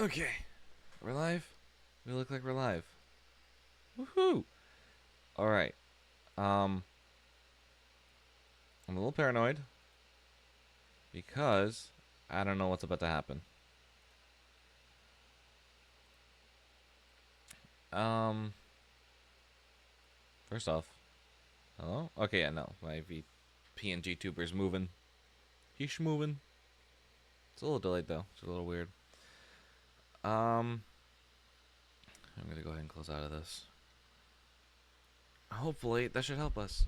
Okay. We're live? We look like we're live. Woohoo! Alright. I'm a little paranoid because I don't know what's about to happen. Um First off. Hello? Okay, yeah, no. My PNG tuber's moving. He's moving. It's a little delayed though. It's a little weird. I'm gonna go ahead and close out of this. Hopefully that should help us.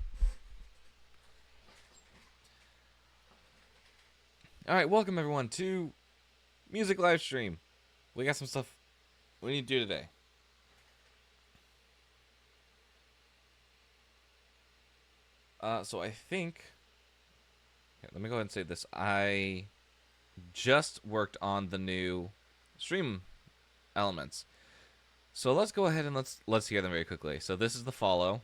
Alright, welcome everyone to Music Live Stream. We got some stuff we need to do today. So I think... Here, let me go ahead and say this. I just worked on the new stream elements. So let's go ahead and let's hear them very quickly. So this is the follow.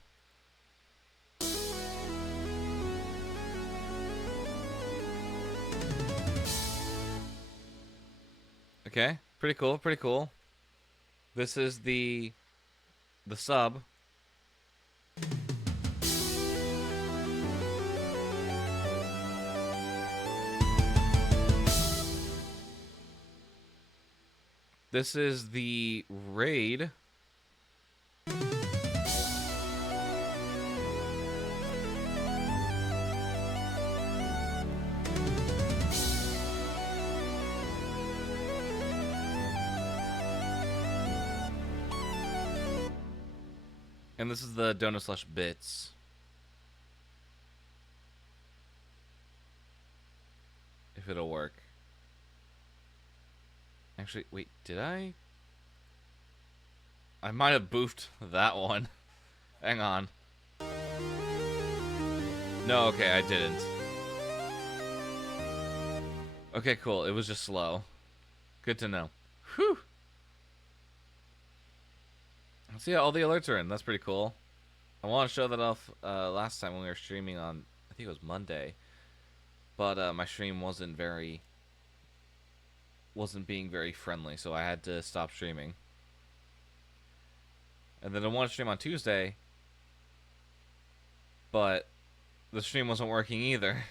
Okay, pretty cool, pretty cool. This is the sub. This is the raid. And this is the donut/bits. If it'll work. Actually, wait, did I? I might have boofed that one. Hang on. No, okay, I didn't. Okay, cool. It was just slow. Good to know. Whew. See, all the alerts are in. That's pretty cool. I want to show that off last time when we were streaming on, I think it was Monday. But my stream wasn't being very friendly, so I had to stop streaming. And then I wanted to stream on Tuesday, but the stream wasn't working either.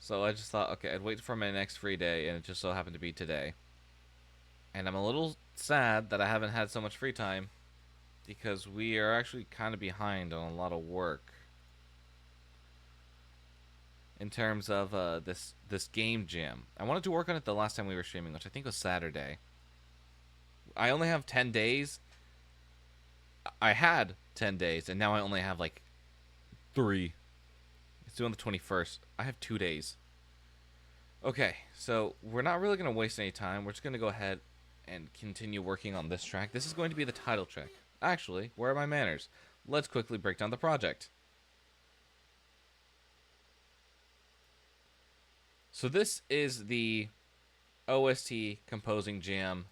So I just thought, okay, I'd wait for my next free day, and it just so happened to be today. And I'm a little sad that I haven't had so much free time, because we are actually kind of behind on a lot of work. In terms of this game jam. I wanted to work on it the last time we were streaming, which I think was Saturday. I only have 10 days. I had 10 days, and now I only have like 3. It's due on the 21st. I have 2 days. Okay, so we're not really going to waste any time. We're just going to go ahead and continue working on this track. This is going to be the title track. Actually, where are my manners? Let's quickly break down the project. So this is the OST Composing Jam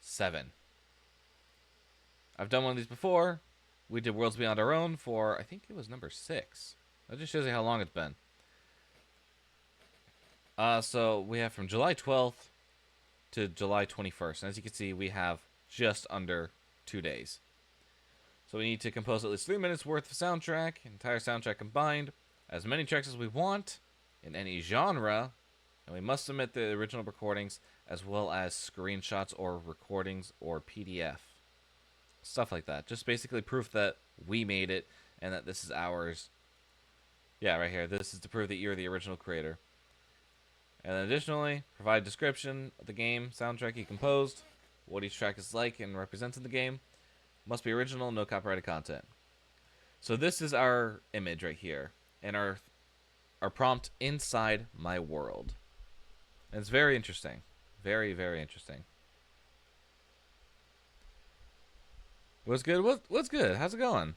7. I've done one of these before. We did Worlds Beyond Our Own for, I think it was number 6. That just shows you how long it's been. So we have from July 12th to July 21st. And as you can see, we have just under 2 days. So we need to compose at least 3 minutes worth of soundtrack, entire soundtrack combined, as many tracks as we want, in any genre, and we must submit the original recordings as well as screenshots or recordings or PDF. Stuff like that. Just basically proof that we made it and that this is ours. Yeah, right here. This is to prove that you're the original creator. And then additionally, provide a description of the game, soundtrack you composed, what each track is like and represents in the game. Must be original, no copyrighted content. So this is our image right here. And our prompt, inside my world. And it's very interesting. Very, very interesting. What's good? What's good? How's it going?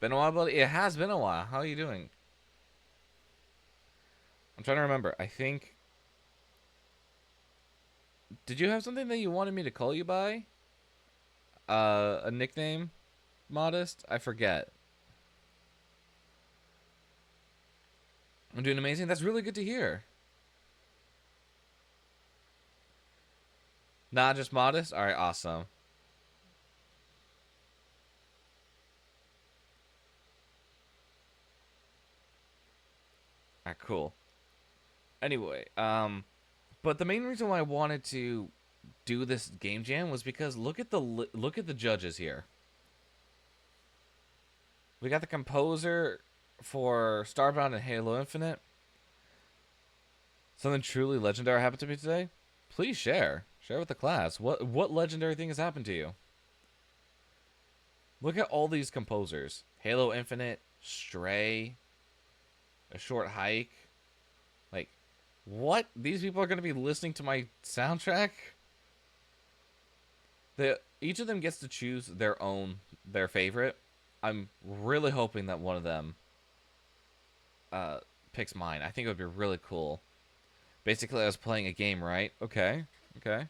Been a while, buddy? It has been a while. How are you doing? I'm trying to remember. I think... Did you have something that you wanted me to call you by? A nickname? Modest? I forget. I'm doing amazing. That's really good to hear. Not just modest? Alright, awesome. Alright, cool. Anyway, but the main reason why I wanted to do this game jam was because look at the judges here. We got the composer for Starbound and Halo Infinite. Something truly legendary happened to me today. Please share. Share with the class. What legendary thing has happened to you? Look at all these composers. Halo Infinite, Stray, A Short Hike. Like, what? These people are going to be listening to my soundtrack? Each of them gets to choose their favorite. I'm really hoping that one of them uh, picks mine. I think it would be really cool. Basically, I was playing a game, right? Okay. Okay.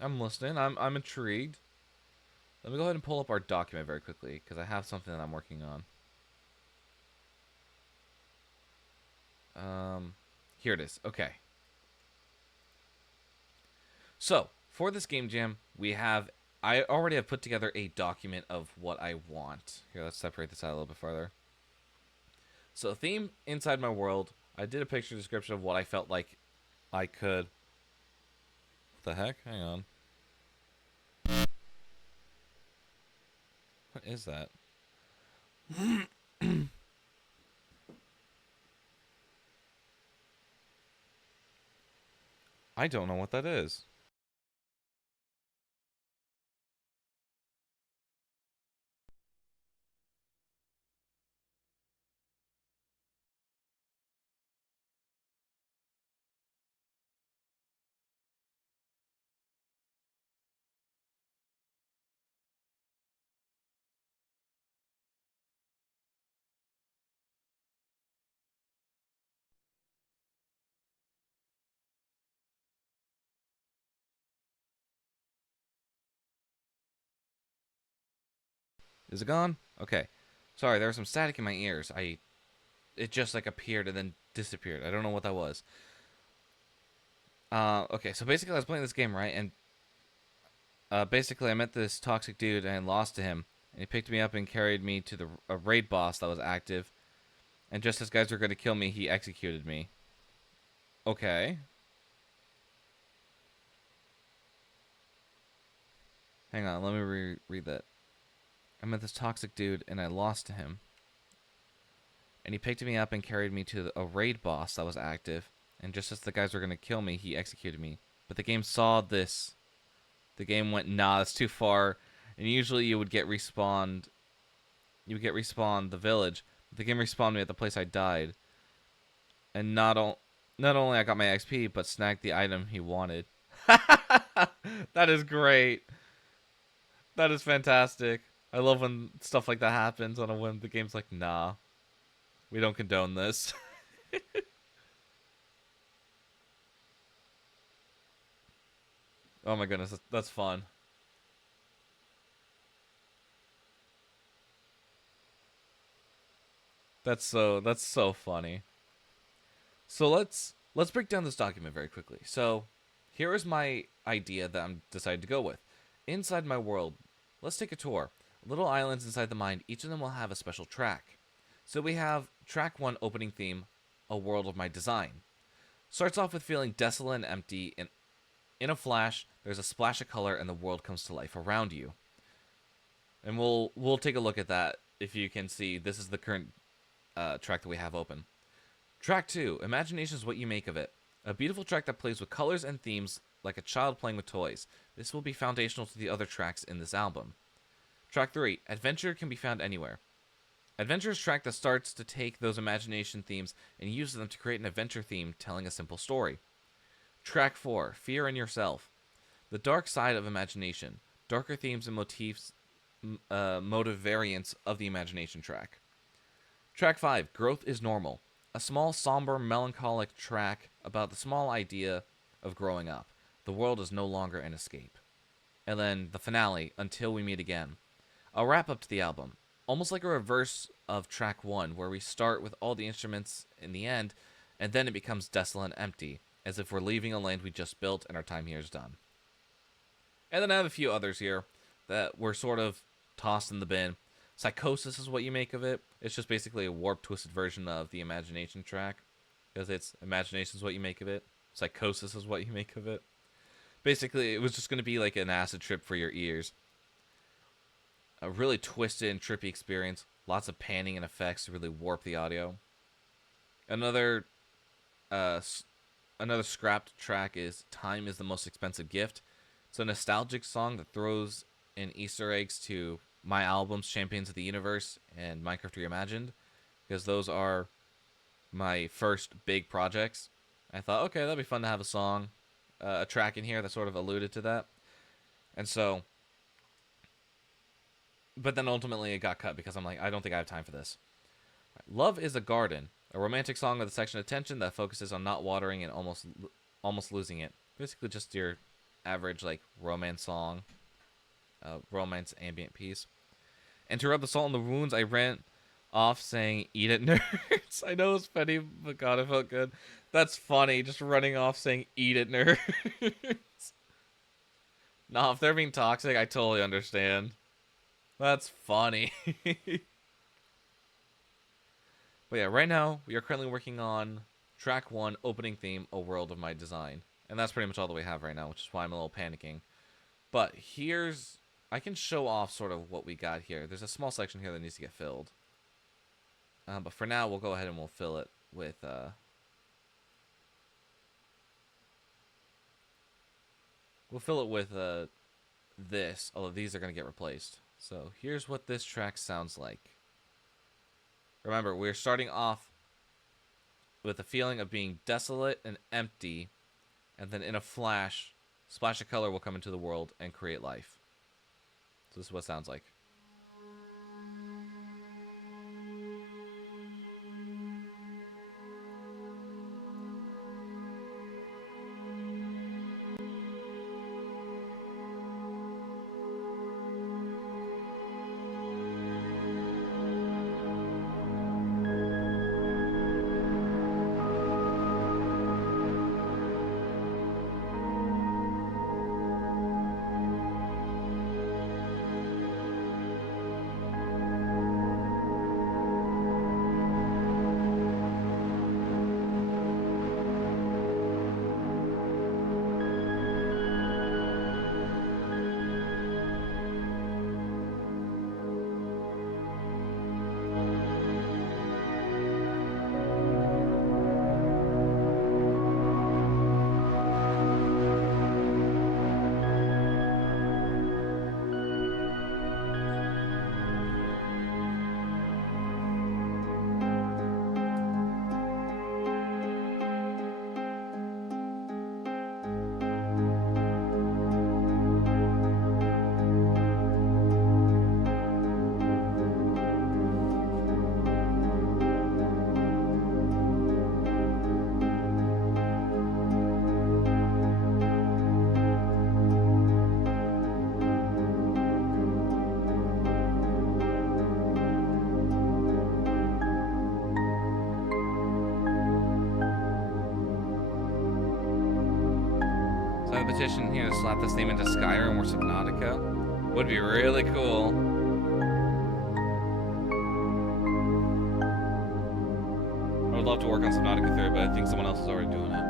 I'm listening. I'm intrigued. Let me go ahead and pull up our document very quickly because I have something that I'm working on. Here it is. Okay. So, for this game jam, I already have put together a document of what I want. Here, let's separate this out a little bit farther. So, theme inside my world. I did a picture description of what I felt like I could. What the heck? Hang on. What is that? I don't know what that is. Is it gone? Okay. Sorry, there was some static in my ears. It just like appeared and then disappeared. I don't know what that was. Okay, so basically I was playing this game, right? And basically I met this toxic dude and I lost to him. And he picked me up and carried me to a raid boss that was active. And just as guys were going to kill me, he executed me. Okay. Hang on, let me read that. I met this toxic dude and I lost to him. And he picked me up and carried me to a raid boss that was active. And just as the guys were going to kill me, he executed me. But the game saw this. The game went, nah, that's too far. And usually you would get respawned. You would get respawned the village. But the game respawned me at the place I died. And not only I got my XP, but snagged the item he wanted. That is great. That is fantastic. I love when stuff like that happens on a whim. The game's like, nah, we don't condone this. Oh my goodness, that's fun. That's so funny. So let's break down this document very quickly. So here is my idea that I'm decided to go with. Inside my world, let's take a tour. Little islands inside the mind, each of them will have a special track. So we have track 1 opening theme, A World of My Design. Starts off with feeling desolate and empty, and in a flash, there's a splash of color and the world comes to life around you. And we'll take a look at that. If you can see, this is the current track that we have open. Track 2, Imagination is what you make of it. A beautiful track that plays with colors and themes like a child playing with toys. This will be foundational to the other tracks in this album. Track 3, Adventure can be found anywhere. Adventure is a track that starts to take those imagination themes and uses them to create an adventure theme telling a simple story. Track 4, Fear in Yourself. The dark side of imagination. Darker themes and motifs, motive variants of the imagination track. Track 5, Growth is Normal. A small, somber, melancholic track about the small idea of growing up. The world is no longer an escape. And then the finale, Until We Meet Again. A wrap up to the album. almost like a reverse of track 1, where we start with all the instruments in the end, and then it becomes desolate and empty, as if we're leaving a land we just built and our time here is done. And then I have a few others here that were sort of tossed in the bin. Psychosis is what you make of it. It's just basically a warped, twisted version of the Imagination track, because it's imagination is what you make of it. Psychosis is what you make of it. Basically, it was just going to be like an acid trip for your ears. A really twisted and trippy experience. Lots of panning and effects to really warp the audio. Another scrapped track is Time is the Most Expensive Gift. It's a nostalgic song that throws in Easter eggs to my albums, Champions of the Universe and Minecraft Reimagined, because those are my first big projects. I thought, okay, that'd be fun to have a song, a track in here that sort of alluded to that. And so, but then ultimately it got cut because I'm like, I don't think I have time for this. Love is a Garden, a romantic song with a section of tension that focuses on not watering and almost losing it. Basically just your average like romance song, romance ambient piece. And to rub the salt in the wounds, I ran off saying, "Eat it, nerds." I know it's funny, but God, it felt good. That's funny, just running off saying, "Eat it, nerds." Nah, if they're being toxic, I totally understand. That's funny. But yeah, right now, we are currently working on track 1, opening theme, A World of My Design. And that's pretty much all that we have right now, which is why I'm a little panicking. But I can show off sort of what we got here. There's a small section here that needs to get filled. But for now, we'll go ahead and we'll fill it with, this, although these are going to get replaced. So here's what this track sounds like. Remember, we're starting off with a feeling of being desolate and empty, and then in a flash, splash of color will come into the world and create life. So this is what it sounds like. Petition here to slap this theme into Skyrim or Subnautica would be really cool. I would love to work on Subnautica 3, but I think someone else is already doing it.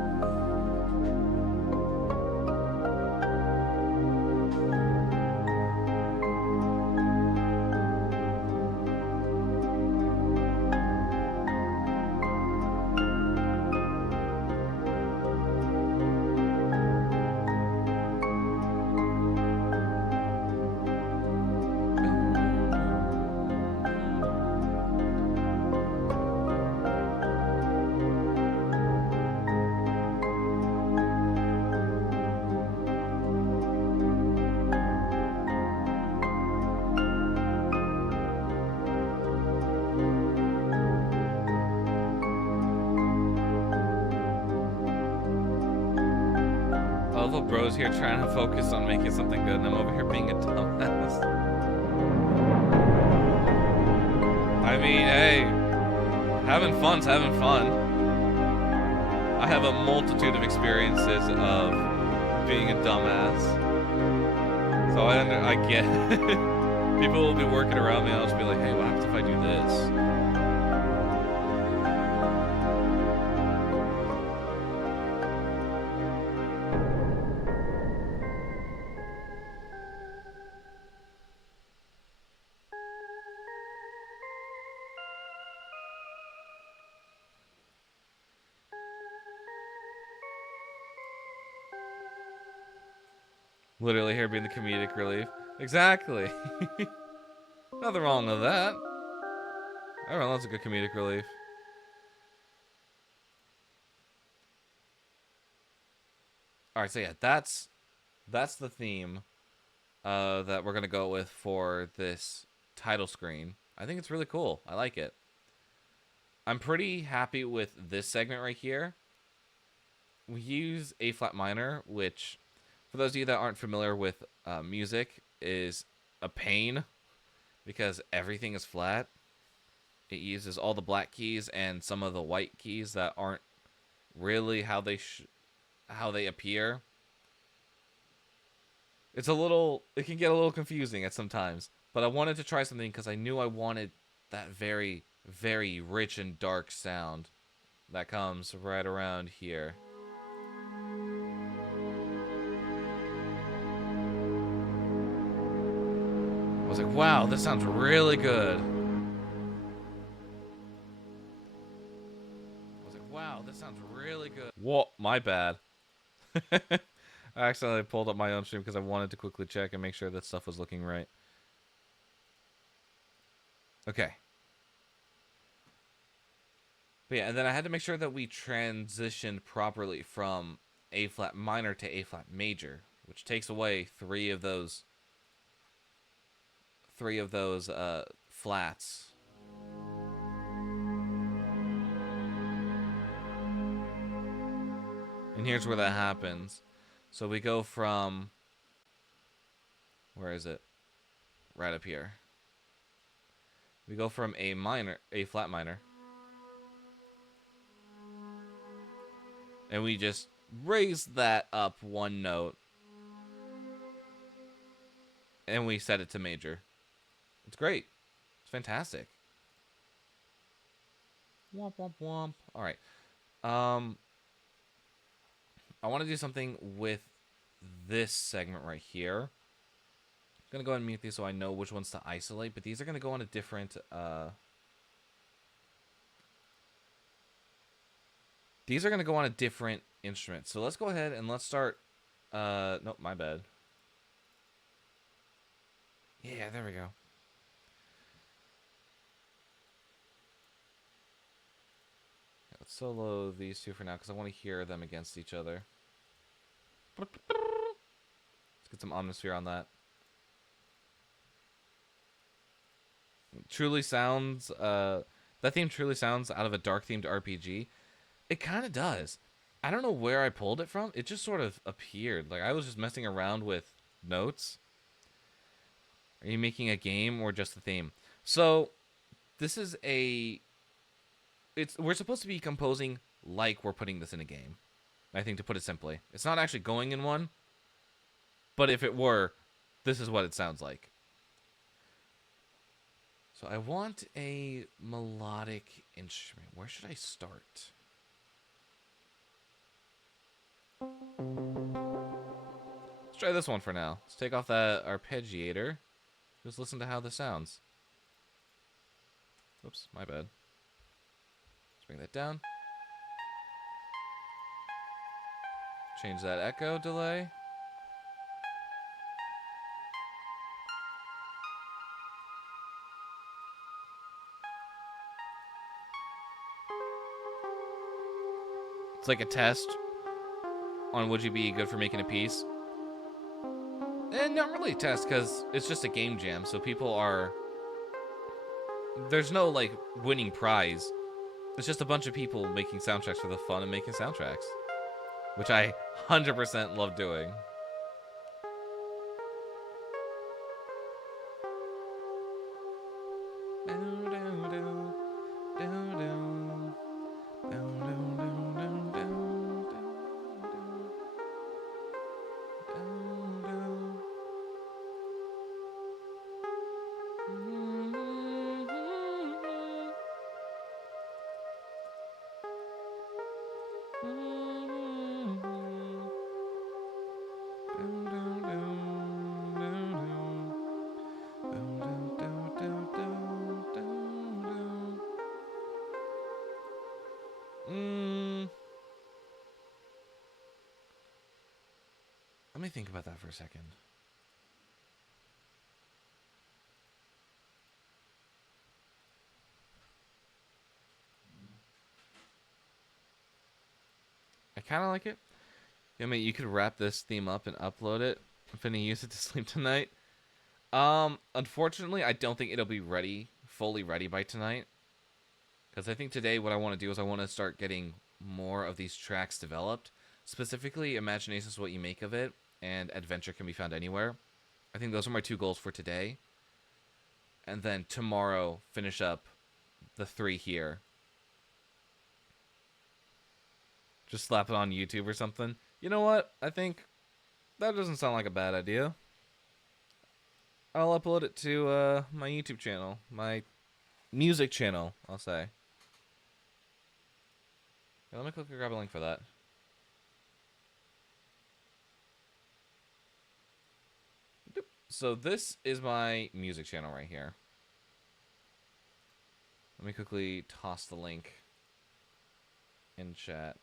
Bro's here trying to focus on making something good, and I'm over here being a dumbass. I mean, hey, having fun's having fun. I have a multitude of experiences of being a dumbass. So I get people will be working around me and I'll just be like, hey, what happens if I do this? Literally here being the comedic relief. Exactly. Nothing wrong with that. Everyone loves a good comedic relief. Alright, so yeah, that's the theme that we're gonna go with for this title screen. I think it's really cool. I like it. I'm pretty happy with this segment right here. We use A flat minor, which, for those of you that aren't familiar with music, is a pain because everything is flat. It uses all the black keys and some of the white keys that aren't really how they appear. It can get a little confusing at some times, but I wanted to try something because I knew I wanted that very, very rich and dark sound that comes right around here. I was like, wow, this sounds really good. Whoa, my bad. I accidentally pulled up my own stream because I wanted to quickly check and make sure that stuff was looking right. Okay. But yeah, and then I had to make sure that we transitioned properly from A flat minor to A flat major, which takes away three of those flats. And here's where that happens. So we go from, where is it? Right up here. We go from A flat minor, and we just raise that up one note, and we set it to major. It's great. It's fantastic. Womp womp womp. All right. I want to do something with this segment right here. I'm going to go ahead and mute these so I know which ones to isolate, but these are going to go on a different... these are going to go on a different instrument. So let's go ahead and let's start... nope, my bad. Yeah, there we go. Let's solo these two for now because I want to hear them against each other. Let's get some atmosphere on that. Truly sounds, that theme truly sounds out of a dark themed RPG. It kind of does. I don't know where I pulled it from. It just sort of appeared. Like I was just messing around with notes. Are you making a game or just a theme? So this is we're supposed to be composing like we're putting this in a game. I think, to put it simply. It's not actually going in one, but if it were, this is what it sounds like. So I want a melodic instrument. Where should I start? Let's try this one for now. Let's take off that arpeggiator. Just listen to how this sounds. Oops, my bad. Let's bring that down. Change that echo delay. It's like a test on would you be good for making a piece. And not really a test because it's just a game jam. So people are... There's no like winning prize. It's just a bunch of people making soundtracks for the fun of making soundtracks. Which I 100% love doing. me think about that for a second. I kind of like it. I mean, you could wrap this theme up and upload it. I'm finna use it to sleep tonight. Unfortunately, I don't think it'll be fully ready by tonight. Because I think today what I want to do is I want to start getting more of these tracks developed. Specifically, imagination is what you make of it, and adventure can be found anywhere. I think those are my 2 goals for today. And then tomorrow, finish up the 3 here. Just slap it on YouTube or something. You know what? I think that doesn't sound like a bad idea. I'll upload it to my YouTube channel. My music channel, I'll say. Yeah, let me quickly grab a link for that. So this is my music channel right here. Let me quickly toss the link in chat.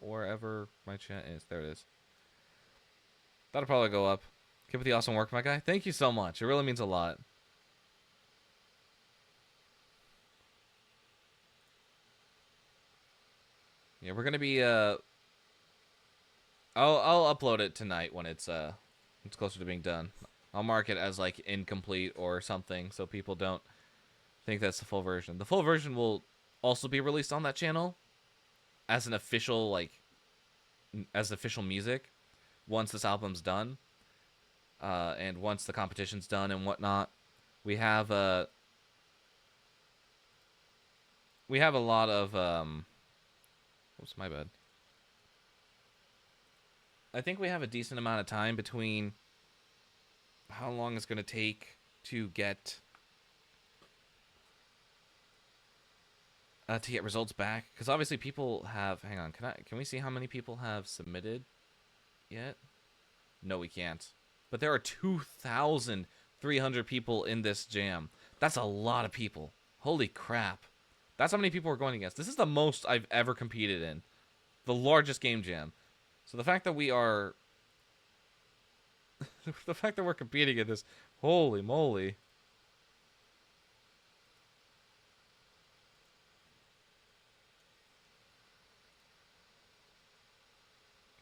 Wherever my chat is. There it is. That'll probably go up. Keep up the awesome work, my guy. Thank you so much. It really means a lot. Yeah, we're gonna be I'll upload it tonight when it's closer to being done. I'll mark it as like incomplete or something so people don't think that's the full version. The full version will also be released on that channel as an official as official music once this album's done. And once the competition's done and whatnot. We have a lot of oops, my bad. I think we have a decent amount of time between how long it's going to take to get results back, because obviously people have. Hang on, can we see how many people have submitted yet? No, we can't. But there are 2,300 people in this jam. That's a lot of people. Holy crap! That's how many people we're going against. This is the most I've ever competed in, the largest game jam. So the fact that we are, the fact that we're competing in this, holy moly.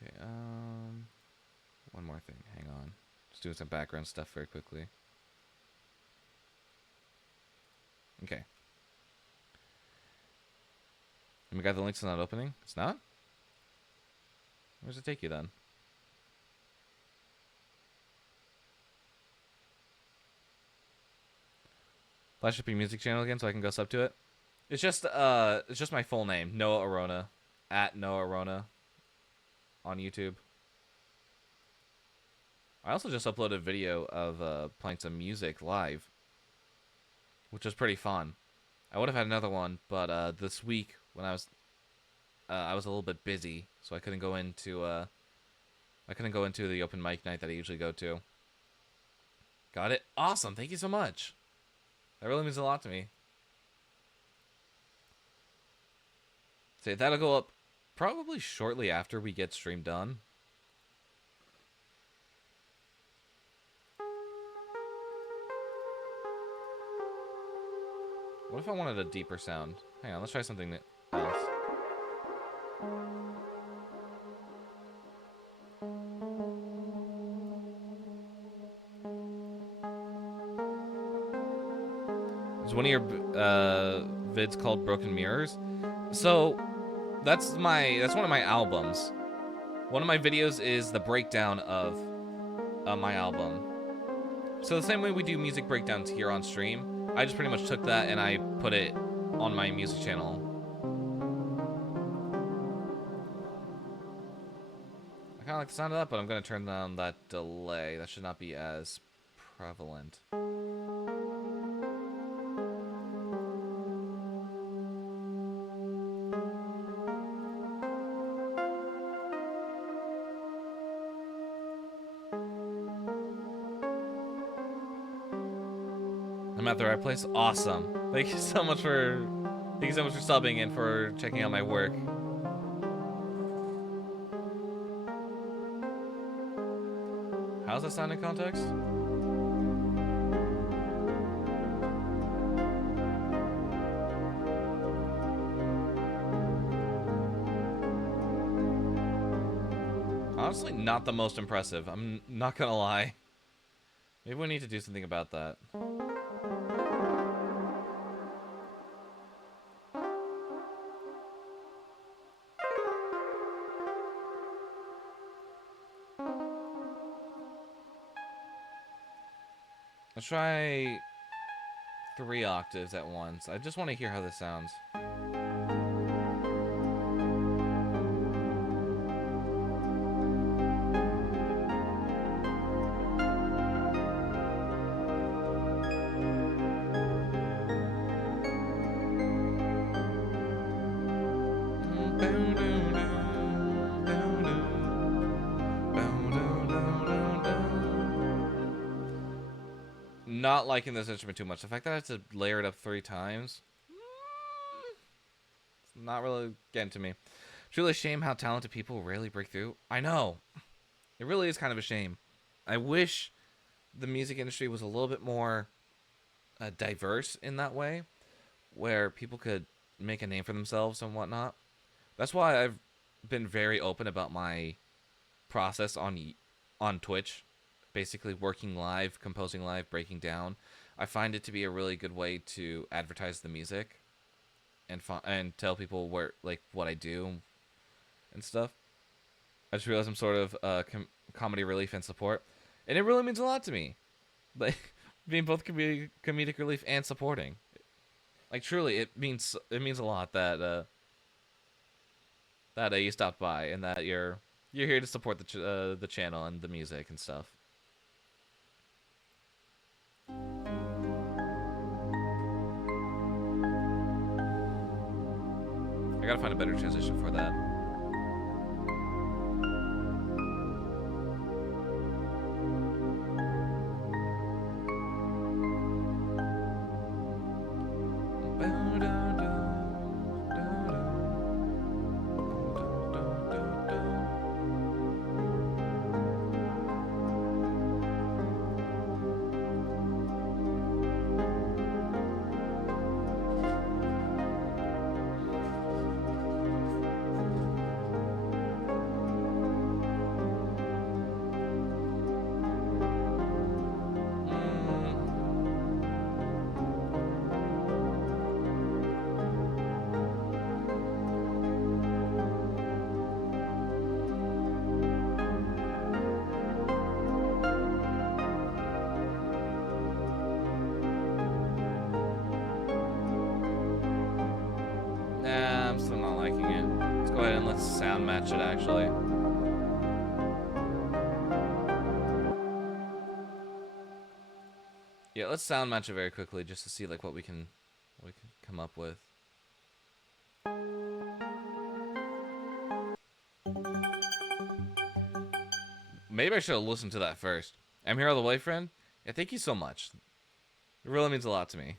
Okay, one more thing. Hang on. Just doing some background stuff very quickly. Okay. And we got the links not opening? It's not? Where does it take you then? Flash up your music channel again so I can go sub to it. It's just my full name, Noah Arona, at Noah Arona on YouTube. I also just uploaded a video of playing some music live, which was pretty fun. I would have had another one, but this week when I was a little bit busy, so I couldn't go into the open mic night that I usually go to. Got it? Awesome. Thank you so much. That really means a lot to me. So that'll go up probably shortly after we get stream done. What if I wanted a deeper sound? Hang on, let's try something else. Is one of your vids called Broken Mirrors? So that's one of my albums. One of my videos is the breakdown of my album. So the same way we do music breakdowns here on stream, I just pretty much took that and I put it on my music channel. I kind of like the sound of that, but I'm going to turn down that delay. That should not be as prevalent. I'm at the right place. Awesome. Thank you so much for subbing and for checking out my work. How's that sound in context? Honestly, not the most impressive. I'm not gonna lie. Maybe we need to do something about that. Let's try 3 octaves at once. I just want to hear how this sounds. Not liking this instrument too much. The fact that I have to layer it up 3 times, it's not really getting to me. It's really a shame how talented people rarely break through. I know. It really is kind of a shame. I wish the music industry was a little bit more diverse in that way, where people could make a name for themselves and whatnot. That's why I've been very open about my process on Twitch. Basically working live, composing live, breaking down. I find it to be a really good way to advertise the music and tell people where, like, what I do and stuff. I just realized I'm sort of comedy relief and support, and it really means a lot to me, like being both comedic relief and supporting. Like, truly, it means a lot that you stopped by and that you're here to support the channel and the music and stuff. I gotta find a better transition for that. I'm still not liking it. Let's go ahead and let's sound match it, actually. Yeah, let's sound match it very quickly just to see like what we can come up with. Maybe I should have listened to that first. I'm here all the way, friend. Yeah, thank you so much. It really means a lot to me.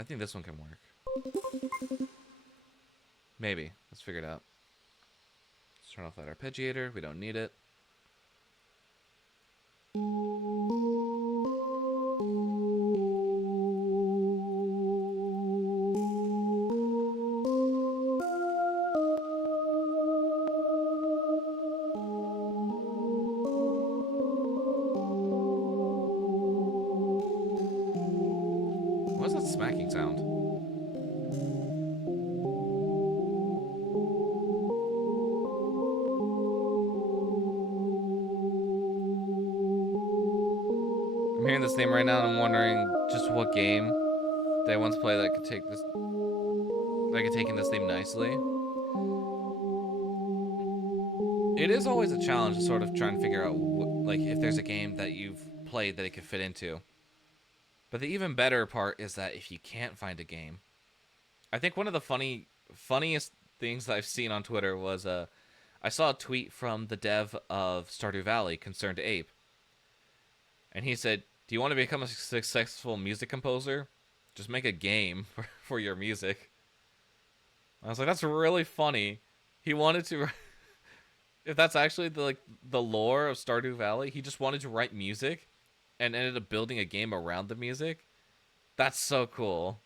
I think this one can work. Maybe. Let's figure it out. Let's turn off that arpeggiator. We don't need it. What's that smacking sound? I'm hearing this name right now, and I'm wondering just what game they once play that could take this, that could take in this theme nicely. It is always a challenge to sort of try and figure out like if there's a game that you've played that it could fit into. But the even better part is that if you can't find a game, I think one of the funniest things that I've seen on Twitter was I saw a tweet from the dev of Stardew Valley, Concerned Ape, and he said, "Do you want to become a successful music composer? just make a game for your music. I was like, that's really funny. He wanted to, if that's actually the lore of Stardew Valley, he just wanted to write music, and ended up building a game around the music. That's so cool.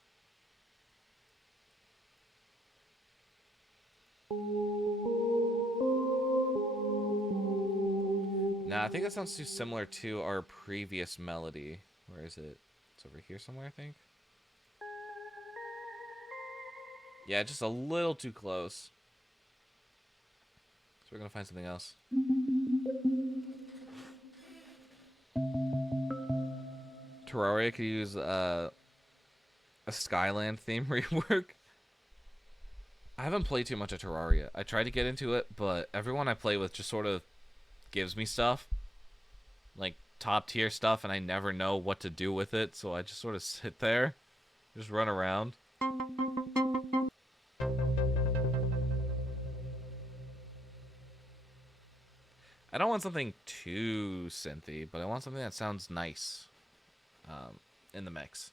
Nah, I think that sounds too similar to our previous melody. Where is it? It's over here somewhere, I think. Yeah, just a little too close. So we're gonna find something else. Terraria could use a Skyland theme rework. I haven't played too much of Terraria. I tried to get into it, but everyone I play with just sort of gives me stuff. Like top tier stuff, and I never know what to do with it, so I just sort of sit there. Just run around. I don't want something too synthy, but I want something that sounds nice in the mix.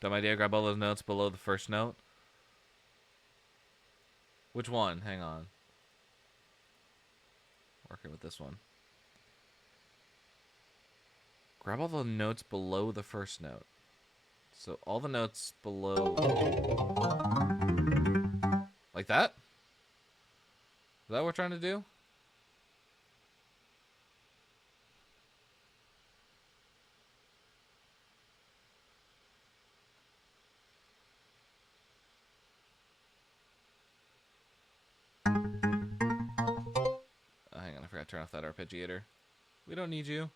Dumb idea, grab all those notes below the first note. Which one? Hang on. Working with this one. Grab all the notes below the first note. So all the notes below. Like that? Is that what we're trying to do? Oh, hang on, I forgot to turn off that arpeggiator. We don't need you.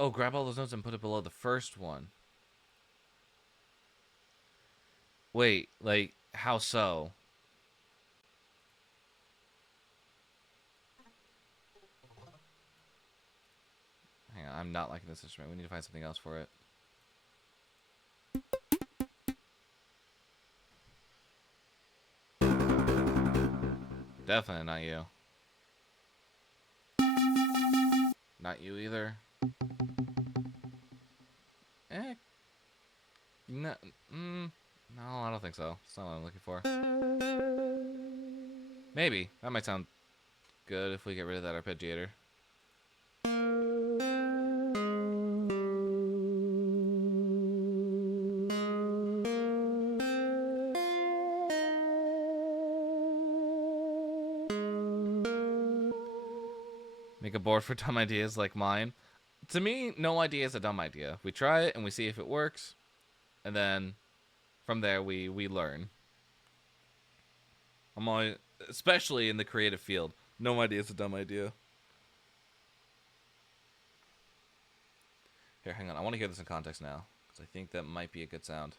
Oh, grab all those notes and put it below the first one. Wait, like, how so? Hang on, I'm not liking this instrument. We need to find something else for it. Definitely not you. Not you either. No, no, I don't think so. That's not what I'm looking for. Maybe. That might sound good if we get rid of that arpeggiator. Make a board for dumb ideas like mine. To me, no idea is a dumb idea. We try it and we see if it works, and then from there we learn. I'm always, especially in the creative field, no idea is a dumb idea. Here, hang on. I want to hear this in context now, because I think that might be a good sound.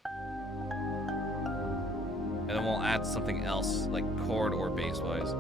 And then we'll add something else, like chord or bass-wise.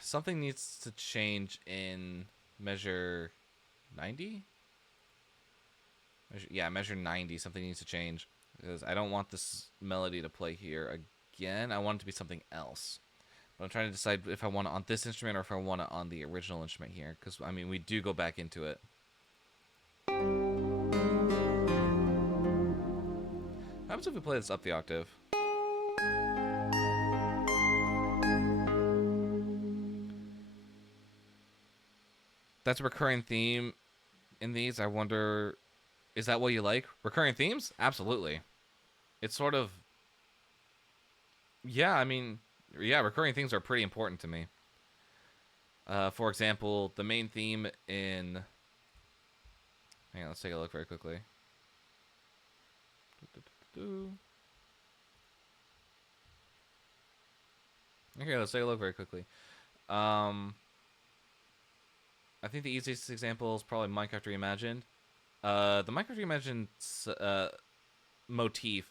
Something needs to change in measure 90? Measure 90. Something needs to change. Because I don't want this melody to play here again. I want it to be something else. But I'm trying to decide if I want it on this instrument or if I want it on the original instrument here. Because, I mean, we do go back into it. What happens if we play this up the octave? That's a recurring theme in these. I wonder, is that what you like? Recurring themes? Absolutely. It's sort of, yeah, I mean, yeah, recurring themes are pretty important to me. For example, the main theme in Hang on, let's take a look very quickly. Okay, let's take a look very quickly. I think the easiest example is probably Minecraft Reimagined. The Minecraft Reimagined motif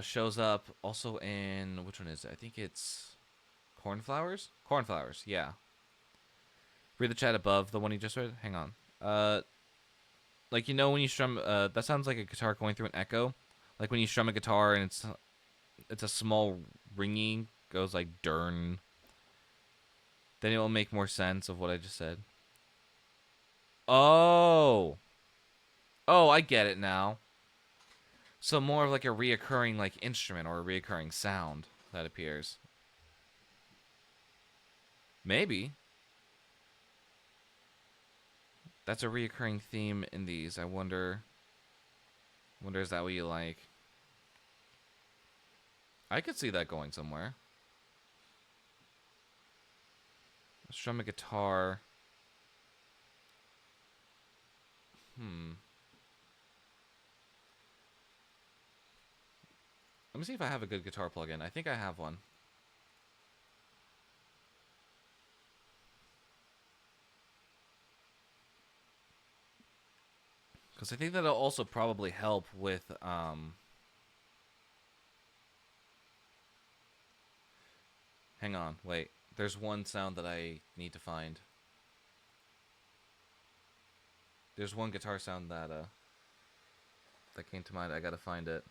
shows up also in, which one is it? I think it's Cornflowers? Cornflowers, yeah. Read the chat above the one you just read. Hang on. Like, you know when you strum, that sounds like a guitar going through an echo. Like when you strum a guitar and it's a small ringing, goes like dern. Then it will make more sense of what I just said. Oh. Oh, I get it now. So more of like a reoccurring like instrument or a reoccurring sound that appears. Maybe. That's a reoccurring theme in these. I wonder is that what you like? I could see that going somewhere. Strum a guitar. Let me see if I have a good guitar plugin. I think I have one. Because I think that'll also probably help with, hang on, wait. There's one sound that I need to find. There's one guitar sound that came to mind. I gotta find it.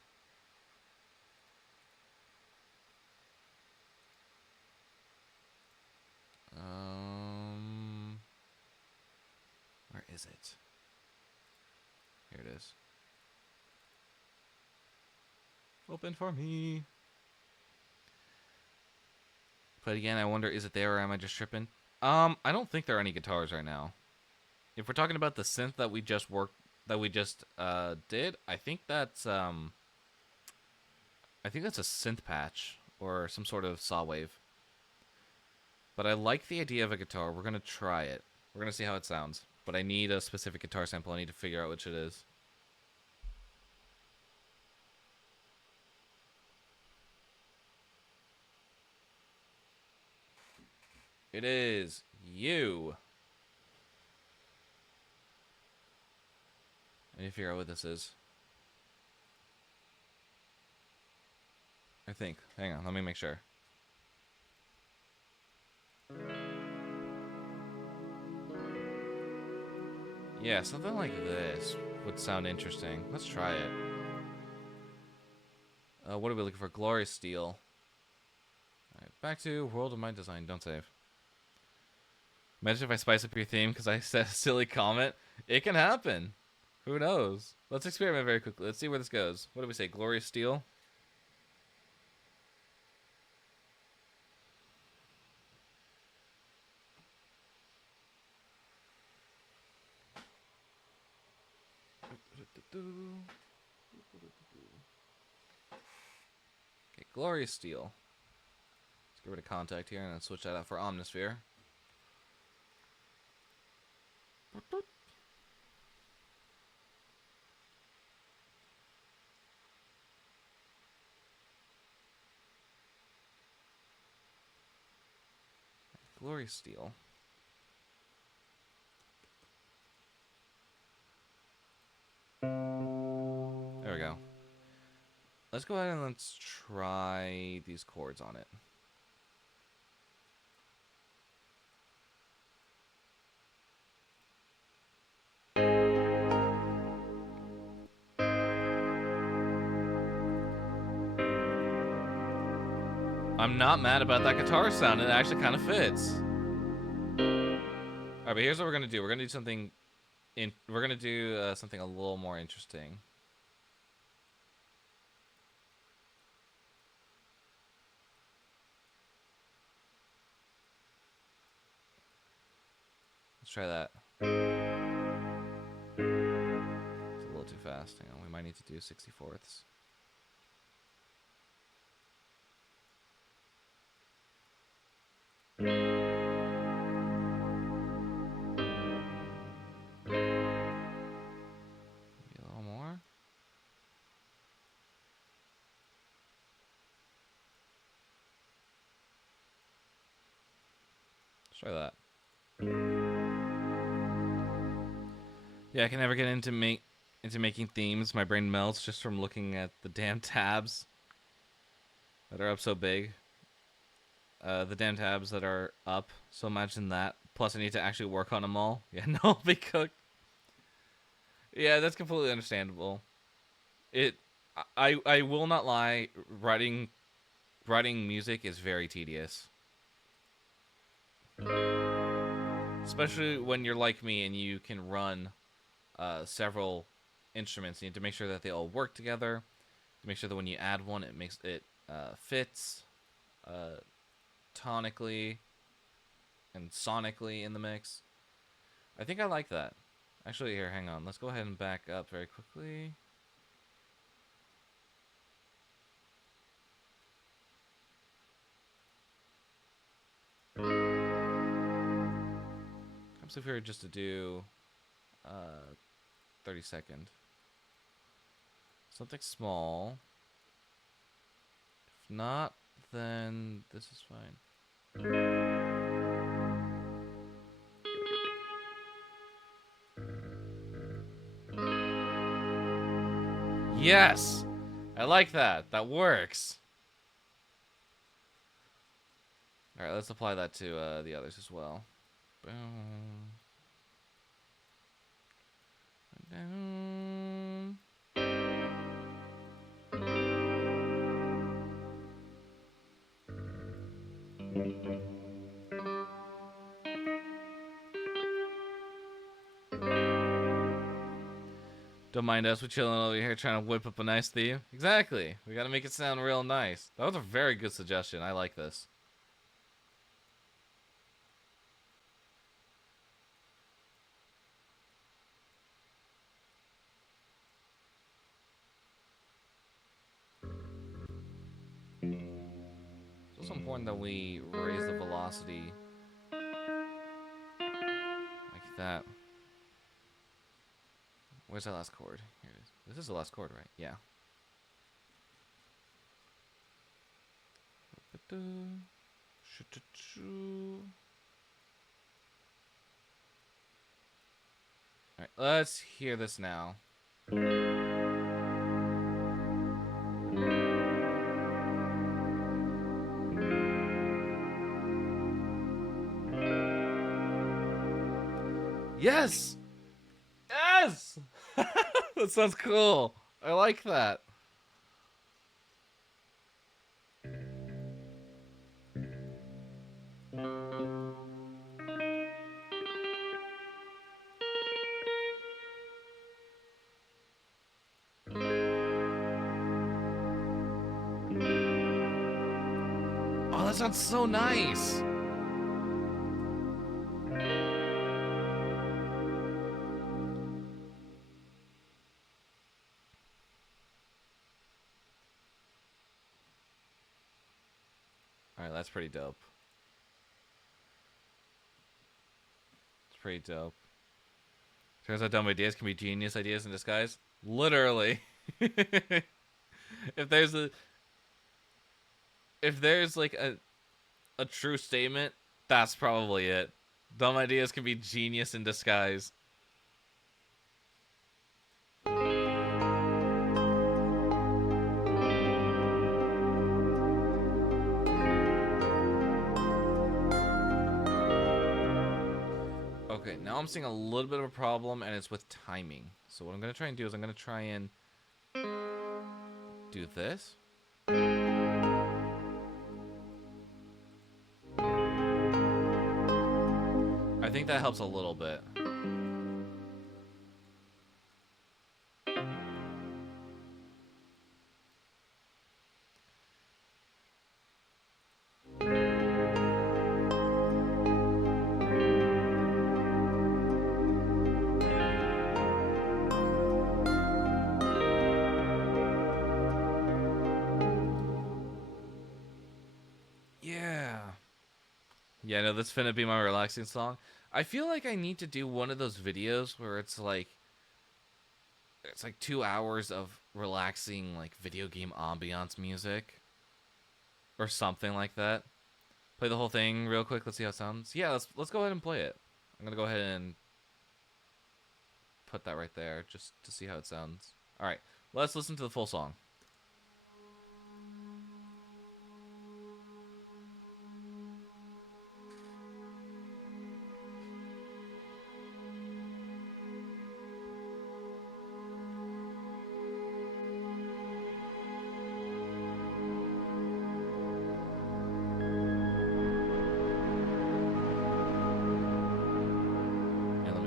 Where is it? Here it is. Open for me. But again, I wonder, is it there or am I just tripping? I don't think there are any guitars right now. If we're talking about the synth that we just did, I think that's a synth patch or some sort of saw wave. But I like the idea of a guitar. We're gonna try it. We're gonna see how it sounds. But I need a specific guitar sample. I need to figure out which it is. It is you. I need to figure out what this is. I think. Hang on, let me make sure. Yeah, something like this would sound interesting. Let's try it. What are we looking for? Glorious Steel. Alright, back to World of My Design. Don't save. Imagine if I spice up your theme because I said a silly comment. It can happen. Who knows? Let's experiment very quickly. Let's see where this goes. What do we say? Glorious Steel? Okay, Glorious Steel. Let's get rid of Contact here and then switch that out for Omnisphere. Glorious Steel. There we go. Let's go ahead and let's try these chords on it. I'm not mad about that guitar sound. It actually kind of fits. Alright, but here's what we're gonna do. We're gonna do something. We're gonna do something a little more interesting. Let's try that. It's a little too fast. Hang on, we might need to do 64ths. try that. Yeah, I can never get into making themes. My brain melts just from looking at the damn tabs that are up so big. The damn tabs that are up. So imagine that. Plus, I need to actually work on them all. Yeah, no, I'll be cooked. Yeah, that's completely understandable. I will not lie. Writing music is very tedious. Especially when you're like me and you can run several instruments. You need to make sure that they all work together. To make sure that when you add one, it makes it fits tonically and sonically in the mix. I think I like that. Actually, here, hang on. Let's go ahead and back up very quickly. I'm so here just to do 30-second. Something small. If not, then this is fine. Yes! I like that. That works. Alright, let's apply that to the others as well. Boom. Down. Don't mind us, we're chilling over here trying to whip up a nice theme. Exactly. We gotta make it sound real nice. That was a very good suggestion. I like this. It's also important that we raise the velocity like that. Where's that last chord? Here it is. This is the last chord, right? Yeah. Alright, let's hear this now. Yes! Yes! That sounds cool. I like that. Oh, that sounds so nice. Alright, that's pretty dope. It's pretty dope. Turns out dumb ideas can be genius ideas in disguise. Literally. if there's like a true statement, that's probably it. Dumb ideas can be genius in disguise. Okay, now I'm seeing a little bit of a problem, and it's with timing. So what I'm going to try and do is I'm going to try and do this. I think that helps a little bit. Yeah, no, that's finna be my relaxing song. I feel like I need to do one of those videos where it's like 2 hours of relaxing like video game ambiance music or something like that. play the whole thing real quick. Let's see how it sounds. Yeah, let's go ahead and play it. I'm gonna go ahead and put that right there just to see how it sounds. All right, let's listen to the full song.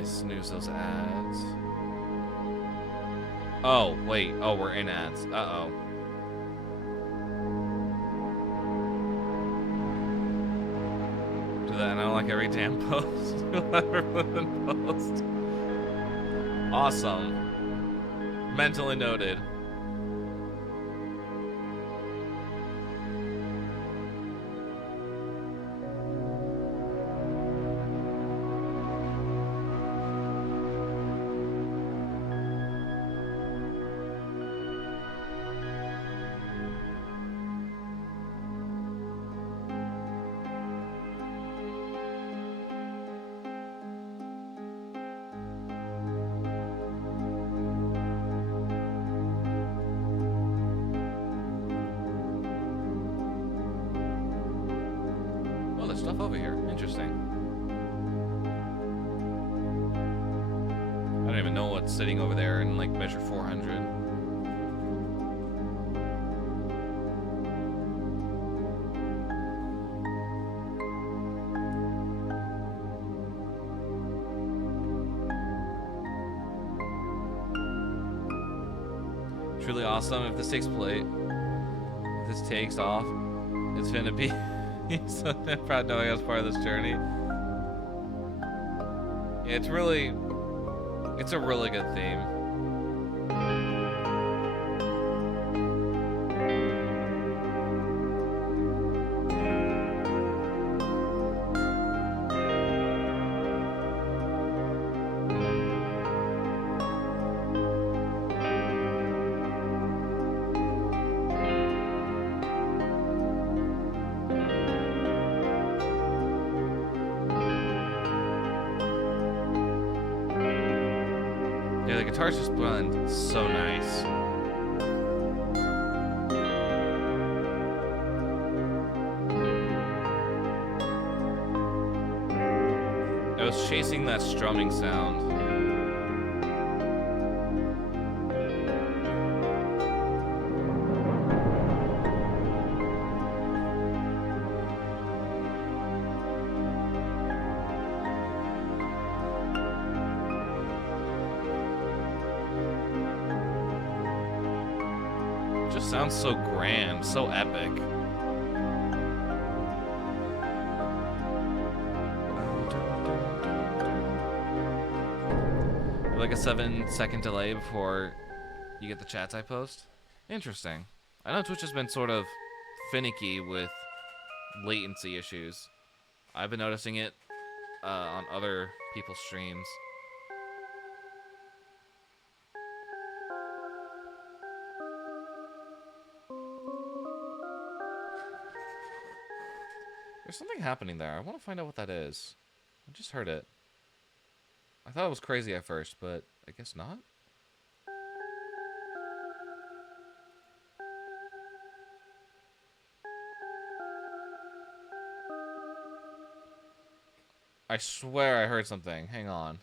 Snooze those ads. Oh, wait. Oh, we're in ads. Uh-oh. Do that and I don't like every damn post. Whoever put in post. Awesome. Mentally noted. Oh, there's stuff over here. Interesting. I don't even know what's sitting over there in like measure 400. Truly awesome. If this takes off, it's gonna be so proud knowing I was part of this journey. Yeah, it's a really good theme. Yeah, the guitars just blend so nice. I was chasing that strumming sound. Just sounds so grand, so epic. Like a 7-second delay before you get the chats I post. Interesting. I know Twitch has been sort of finicky with latency issues. I've been noticing it on other people's streams. There's something happening there. I want to find out what that is. I just heard it. I thought it was crazy at first, but I guess not. I swear I heard something. Hang on.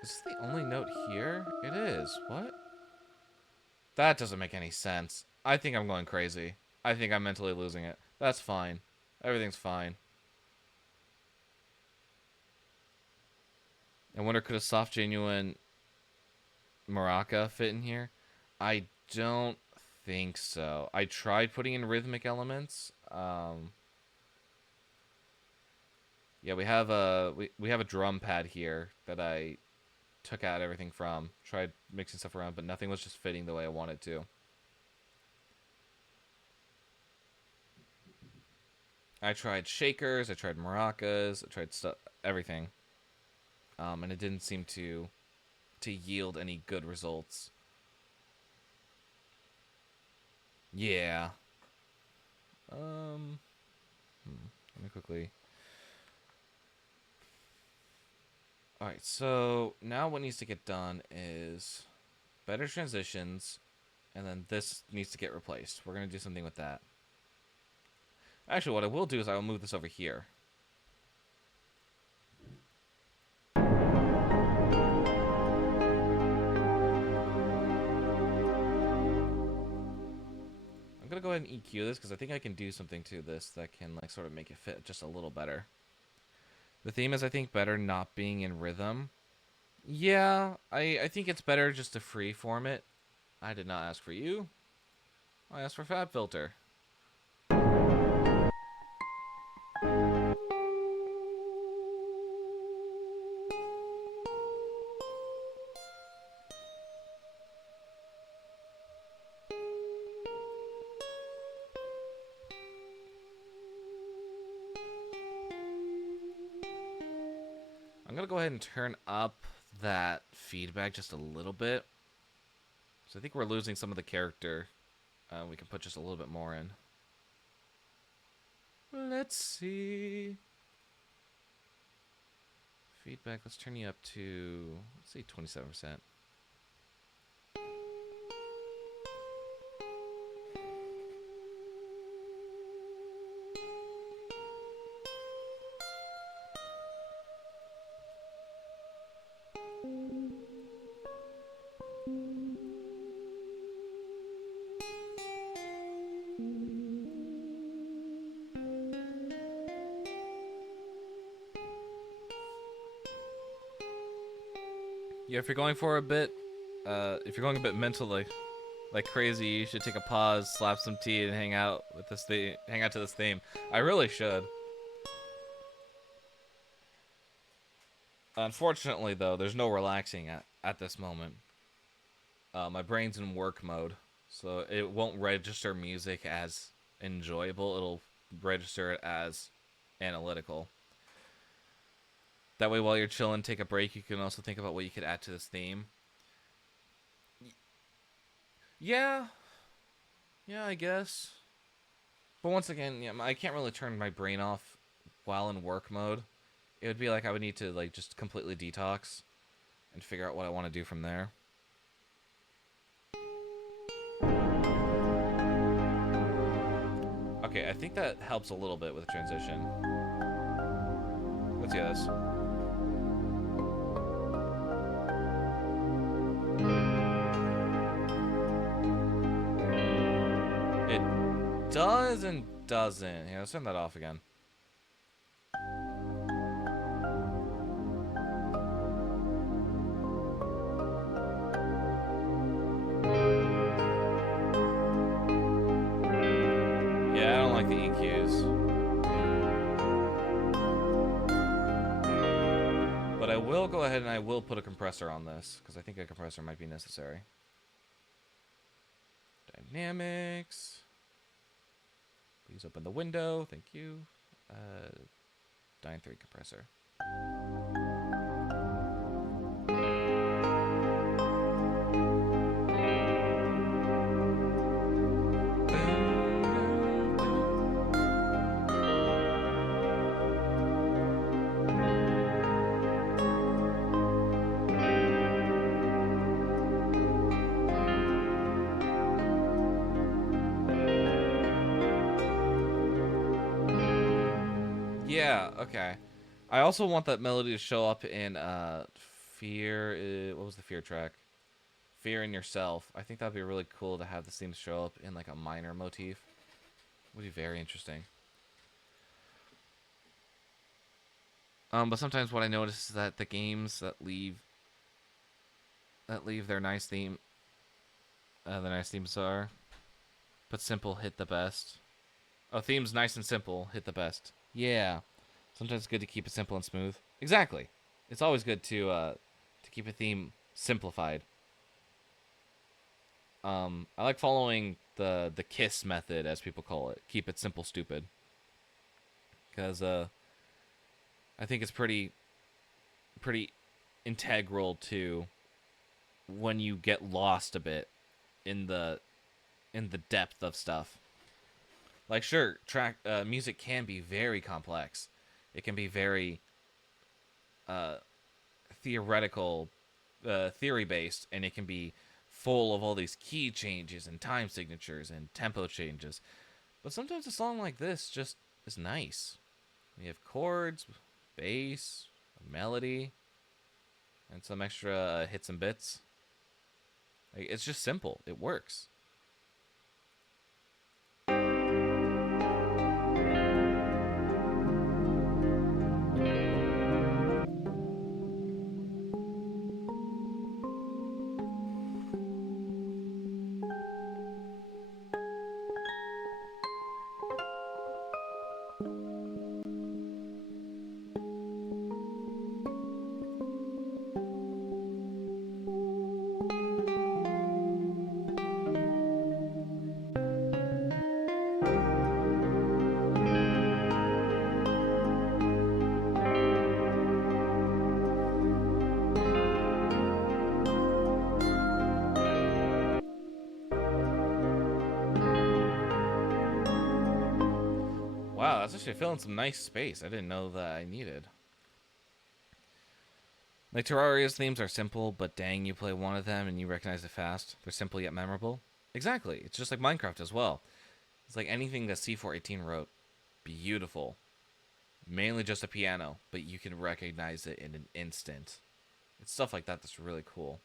Is this the only note here? It is. What? That doesn't make any sense. I think I'm going crazy. I think I'm mentally losing it. That's fine. Everything's fine. I wonder, could a soft, genuine maraca fit in here? I don't think so. I tried putting in rhythmic elements. Yeah, we have a drum pad here that I took out everything from. Tried mixing stuff around, but nothing was just fitting the way I wanted to. I tried shakers, I tried maracas, I tried everything, and it didn't seem to yield any good results. Yeah. Let me quickly. Alright, so now what needs to get done is better transitions, and then this needs to get replaced. We're going to do something with that. Actually, what I will do is I will move this over here. I'm going to go ahead and EQ this because I think I can do something to this that can like sort of make it fit just a little better. The theme is, I think, better not being in rhythm. Yeah, I think it's better just to freeform it. I did not ask for you. I asked for Fab Filter. I'm going to go ahead and turn up that feedback just a little bit. So I think we're losing some of the character. We can put just a little bit more in. Let's see. Feedback, let's turn you up to, let's say 27%. Yeah, if you're going for a bit, if you're going a bit mentally, like crazy, you should take a pause, slap some tea, and hang out with this theme. Hang out to this theme. I really should. Unfortunately, though, there's no relaxing at this moment. My brain's in work mode, so it won't register music as enjoyable. It'll register it as analytical. That way, while you're chilling, take a break, you can also think about what you could add to this theme. Yeah, I guess. But once again, yeah, I can't really turn my brain off while in work mode. It would be like I would need to like just completely detox and figure out what I want to do from there. Okay, I think that helps a little bit with the transition. Let's hear this. It does and doesn't. Yeah, let's turn that off again. Yeah, I don't like the EQs. But I will go ahead and I will put a compressor on this, because I think a compressor might be necessary. Dynamics. Please open the window. Thank you. Dyne 3 compressor. Yeah, okay. I also want that melody to show up in Fear. What was the Fear track? Fear in Yourself. I think that'd be really cool to have this theme show up in like a minor motif. Would be very interesting. But sometimes what I notice is that the games that leave their nice theme, the nice themes are, but simple hit the best. Oh, themes nice and simple hit the best. Yeah. Sometimes it's good to keep it simple and smooth. Exactly. It's always good to to keep a theme simplified. I like following the KISS method, as people call it. Keep it simple, stupid. Because I think it's pretty integral to when you get lost a bit in the depth of stuff. Like, sure, music can be very complex. It can be very theoretical, theory based, and it can be full of all these key changes and time signatures and tempo changes. But sometimes a song like this just is nice. We have chords, bass, a melody, and some extra hits and bits. Like, it's just simple. It works. Wow, that's actually filling some nice space. I didn't know that I needed. Like, Terraria's themes are simple, but dang, you play one of them and you recognize it fast. They're simple yet memorable. Exactly. It's just like Minecraft as well. It's like anything that C418 wrote. Beautiful. Mainly just a piano, but you can recognize it in an instant. It's stuff like that that's really cool.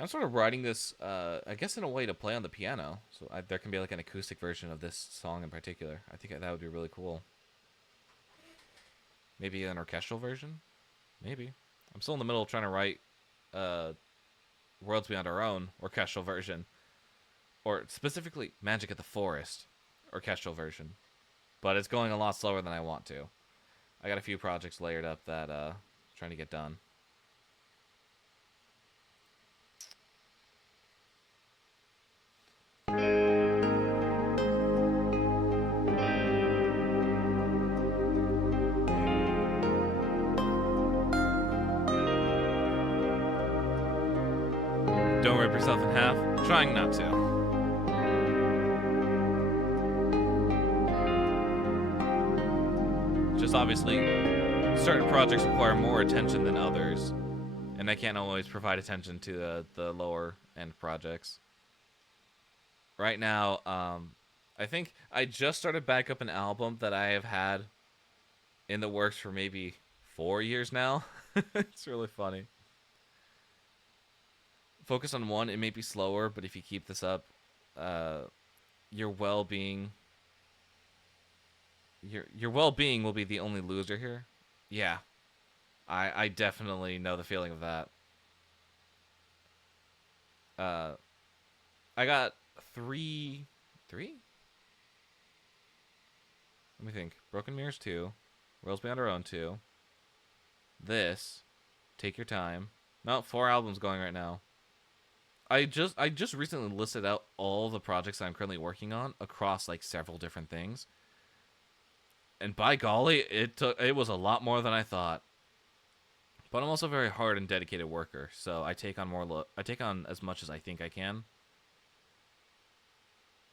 I'm sort of writing this, I guess, in a way to play on the piano. So there can be like an acoustic version of this song in particular. I think that would be really cool. Maybe an orchestral version? Maybe. I'm still in the middle of trying to write Worlds Beyond Our Own orchestral version. Or specifically Magic at the Forest orchestral version. But it's going a lot slower than I want to. I got a few projects layered up that I'm trying to get done. Don't rip yourself in half. Trying not to. Just obviously, certain projects require more attention than others, and I can't always provide attention to the lower end projects. Right now, I think I just started back up an album that I have had in the works for maybe 4 years now. It's really funny. Focus on one. It may be slower, but if you keep this up, your well-being, your well-being will be the only loser here. Yeah, I definitely know the feeling of that. I got three. Let me think. Broken Mirrors 2, Worlds Beyond Our Own 2. This, Take Your Time. No, 4 albums going right now. I just recently listed out all the projects I'm currently working on across like several different things. And by golly, it was a lot more than I thought. But I'm also a very hard and dedicated worker, so I take on as much as I think I can.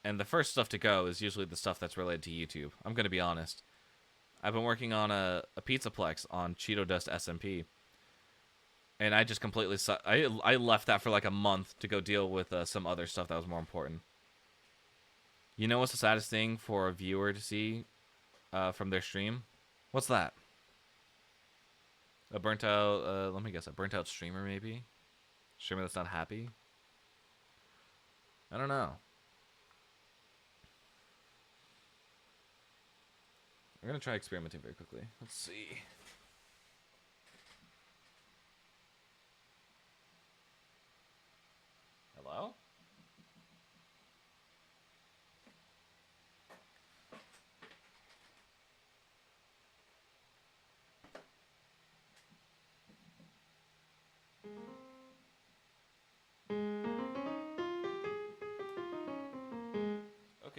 And the first stuff to go is usually the stuff that's related to YouTube. I'm going to be honest. I've been working on a Pizzaplex on Cheeto Dust SMP. And I just completely... I left that for like a month to go deal with some other stuff that was more important. You know what's the saddest thing for a viewer to see from their stream? What's that? A burnt out... let me guess. A burnt out streamer, maybe? Streamer that's not happy? I don't know. We're going to try experimenting very quickly. Let's see. Hello?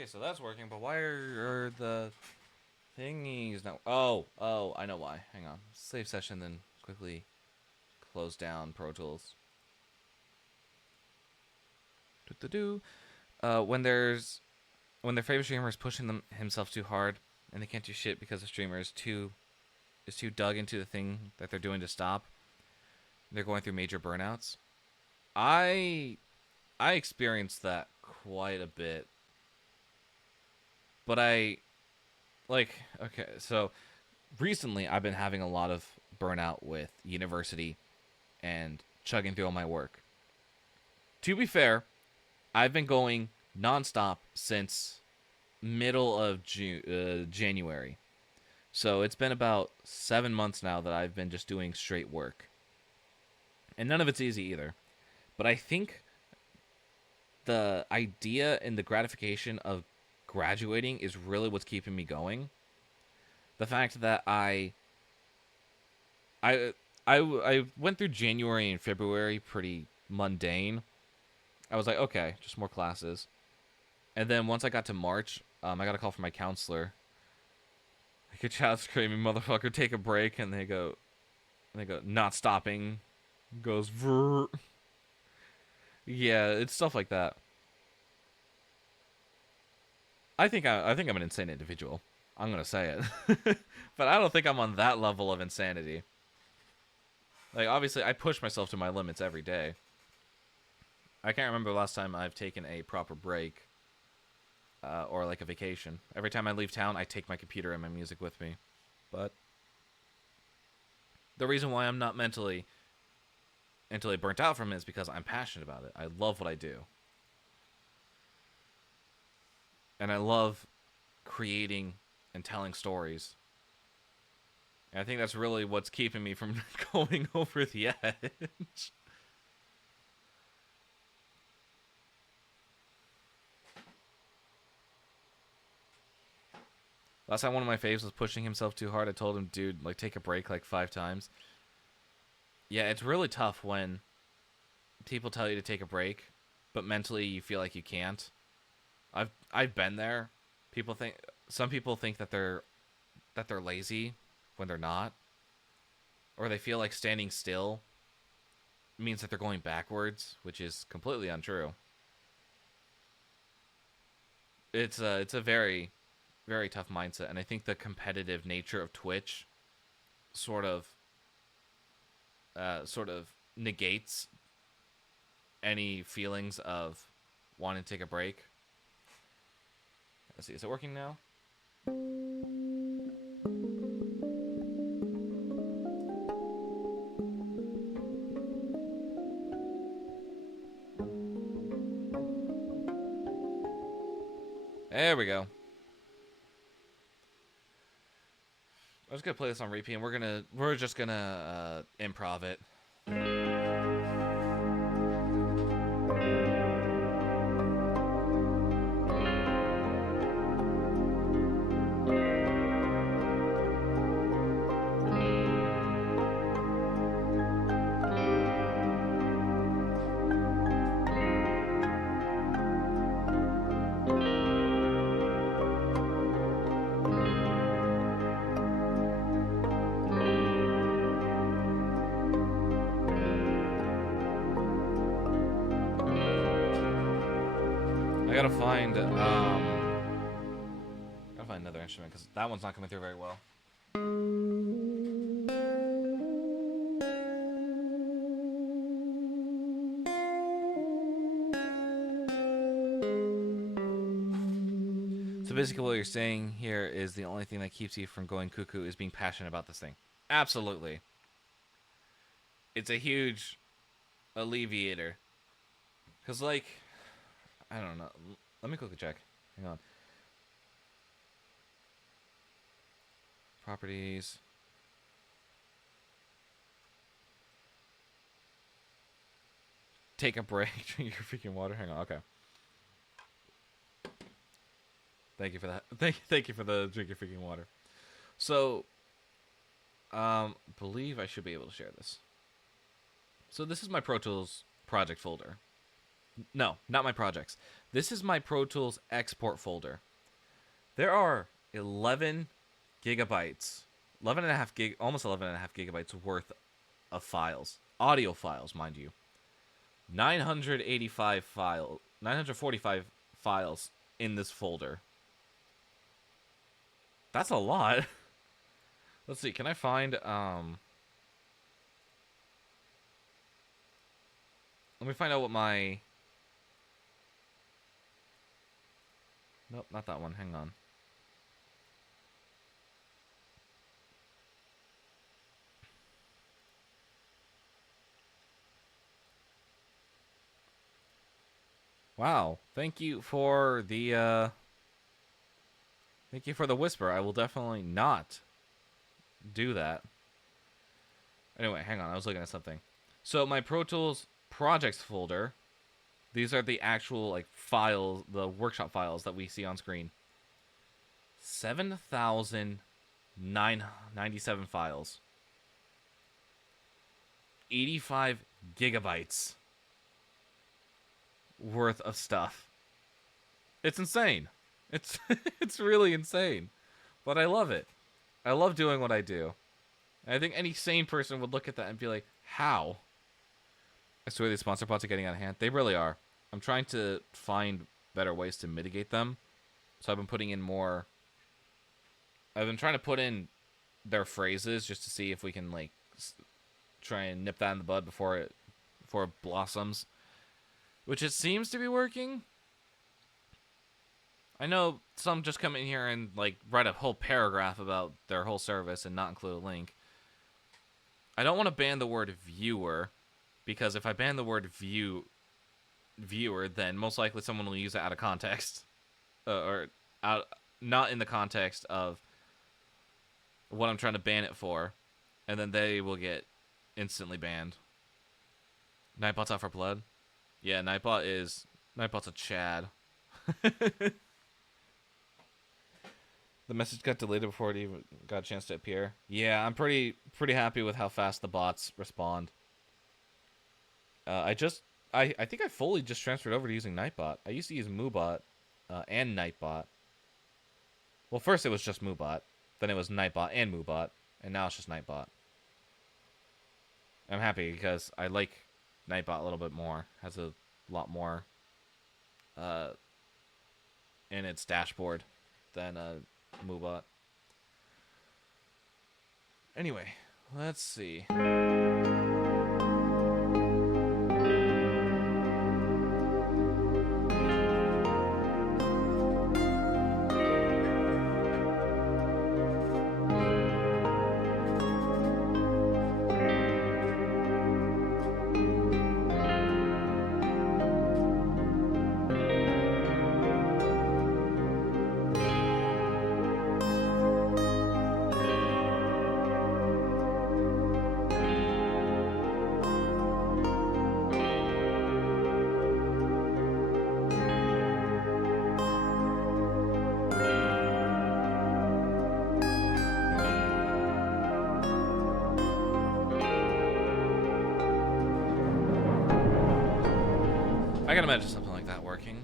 Okay, so that's working, but why are the thingies now? Oh, I know why. Hang on. Save session, then quickly close down Pro Tools. Do-do-do. When their favorite streamer is pushing himself too hard, and they can't do shit because the streamer is too dug into the thing that they're doing to stop. They're going through major burnouts. I experienced that quite a bit. But okay, so recently I've been having a lot of burnout with university and chugging through all my work. To be fair, I've been going nonstop since middle of January. So it's been about 7 months now that I've been just doing straight work. And none of it's easy either. But I think the idea and the gratification of graduating is really what's keeping me going. The fact that I went through January and February pretty mundane. I was like, okay, just more classes. And then once I got to March, I got a call from my counselor. I could shout screaming, motherfucker, take a break, and they go, not stopping. Goes, vrr. Yeah, it's stuff like that. I think I'm an insane individual. I'm gonna say it, but I don't think I'm on that level of insanity. Like, obviously, I push myself to my limits every day. I can't remember the last time I've taken a proper break, or like a vacation. Every time I leave town, I take my computer and my music with me. But the reason why I'm not mentally burnt out from it is because I'm passionate about it. I love what I do. And I love creating and telling stories. And I think that's really what's keeping me from going over the edge. Last time one of my faves was pushing himself too hard, I told him, dude, like, take a break like 5 times. Yeah, it's really tough when people tell you to take a break, but mentally you feel like you can't. I've been there. Some people think that they're lazy when they're not, or they feel like standing still means that they're going backwards, which is completely untrue. It's a very, very tough mindset, and I think the competitive nature of Twitch sort of negates any feelings of wanting to take a break. Let's see, is it working now? There we go. I was gonna play this on repeat, and we're just gonna improv it. Gotta find another instrument because that one's not coming through very well. So basically what you're saying here is the only thing that keeps you from going cuckoo is being passionate about this thing. Absolutely. It's a huge alleviator. Because, like, I don't know. Let me quickly check. Hang on. Properties. Take a break. Drink your freaking water. Hang on. Okay. Thank you for that. Thank you for the drink your freaking water. So, believe I should be able to share this. So this is my Pro Tools project folder. No, not my projects. This is my Pro Tools export folder. There are 11 gigabytes, 11 and a half gig, almost 11 and a half gigabytes worth of files, audio files, mind you. 945 files in this folder. That's a lot. Let's see, can I find let me find out what my Nope, not that one. Hang on. Wow. Thank you for the whisper. I will definitely not do that. Anyway, hang on. I was looking at something. So my Pro Tools projects folder, these are the actual like files, the workshop files that we see on screen. 7,997 files. 85 gigabytes worth of stuff. It's insane. It's it's really insane. But I love it. I love doing what I do. And I think any sane person would look at that and be like, how? I swear these sponsor pots are getting out of hand. They really are. I'm trying to find better ways to mitigate them. So I've been putting in more. I've been trying to put in their phrases just to see if we can like try and nip that in the bud before it blossoms. Which it seems to be working. I know some just come in here and like write a whole paragraph about their whole service and not include a link. I don't want to ban the word viewer, because if I ban the word viewer, then most likely someone will use it out of context, or out not in the context of what I'm trying to ban it for, and then they will get instantly banned. Nightbot's out for blood. Yeah, Nightbot's a Chad. The message got deleted before it even got a chance to appear. Yeah, I'm pretty happy with how fast the bots respond. I think I fully just transferred over to using Nightbot. I used to use Moobot and Nightbot. Well, first it was just Moobot, then it was Nightbot and Moobot, and now it's just Nightbot. I'm happy because I like Nightbot a little bit more. Has a lot more in its dashboard than Moobot. Anyway, let's see. I can imagine something like that working.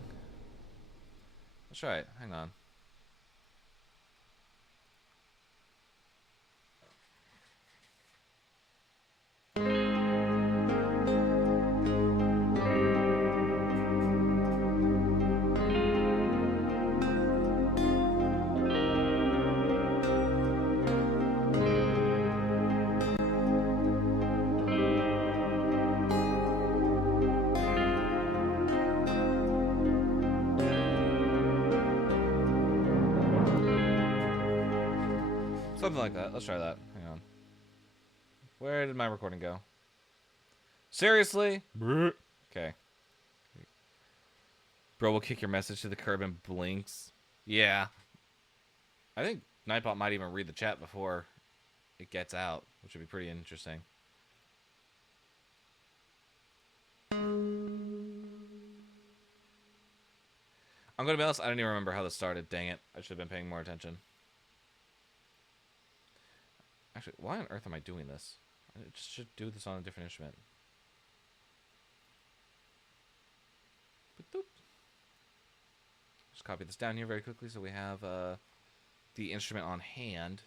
Let's try it. Hang on. Something like that. Let's try that. Hang on. Where did my recording go? Seriously? Okay. Bro will kick your message to the curb and blinks. Yeah. I think Nightbot might even read the chat before it gets out, which would be pretty interesting. I'm gonna be honest, I don't even remember how this started. Dang it. I should have been paying more attention. Actually, why on earth am I doing this? I just should do this on a different instrument. just copy this down here very quickly so we have the instrument on hand.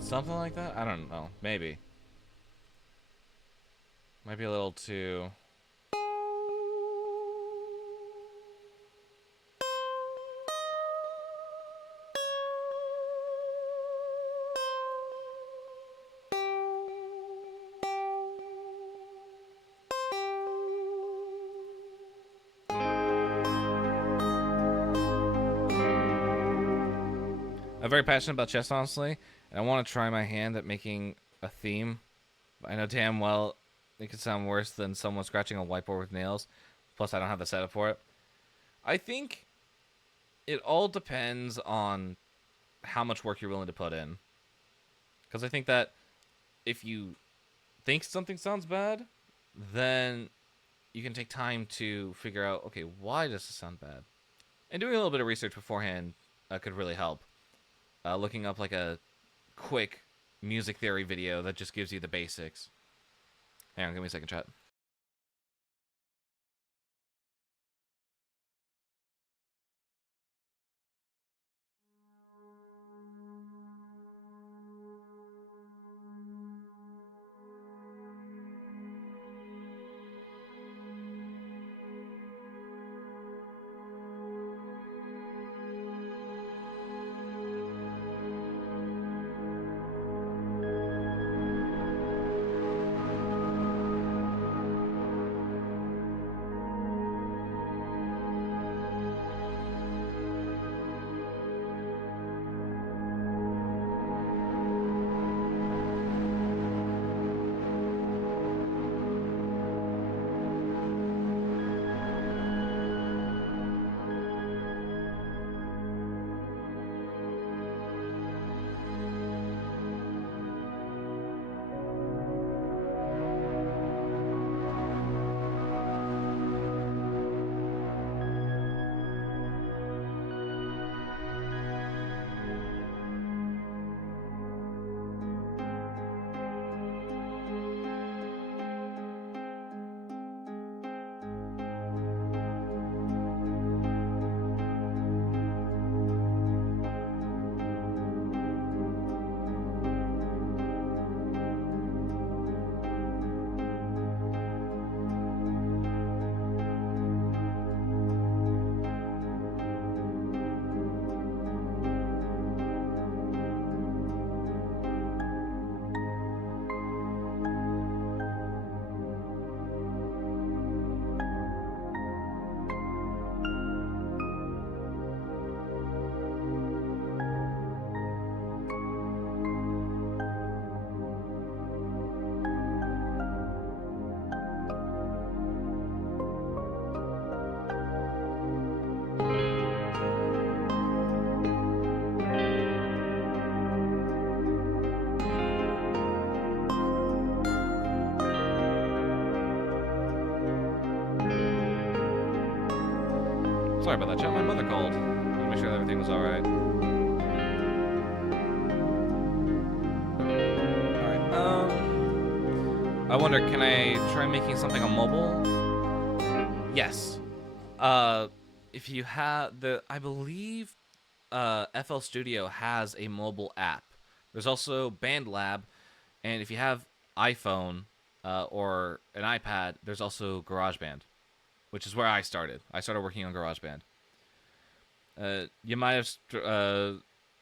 Something like that? I don't know. Maybe. Might be a little too... I'm very passionate about chess, honestly, and I want to try my hand at making a theme. I know damn well it could sound worse than someone scratching a whiteboard with nails. Plus, I don't have the setup for it. I think it all depends on how much work you're willing to put in. Because I think that if you think something sounds bad, then you can take time to figure out, okay, why does this sound bad? And doing a little bit of research beforehand could really help. Looking up like a quick music theory video that just gives you the basics. Hang on, give me a second, chat. Sorry about that, chat. My mother called. Just make sure that everything was alright. Alright, I wonder, can I try making something on mobile? Yes. If you have the... I believe FL Studio has a mobile app. There's also BandLab, and if you have iPhone or an iPad, there's also GarageBand, which is where I started. I started working on GarageBand. You might have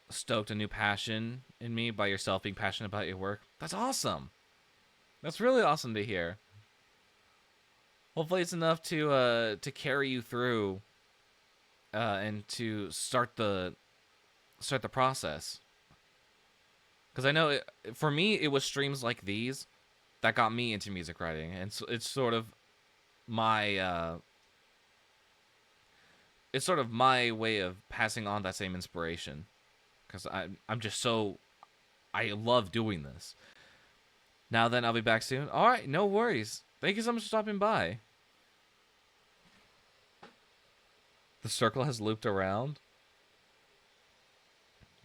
stoked a new passion in me by yourself being passionate about your work. That's awesome. That's really awesome to hear. Hopefully it's enough to carry you through and to start the process. Because I know for me it was streams like these that got me into music writing, and so it's sort of my it's sort of my way of passing on that same inspiration, because I'm just so, I love doing this. Now then, I'll be back soon. All right, no worries. Thank you so much for stopping by. The circle has looped around.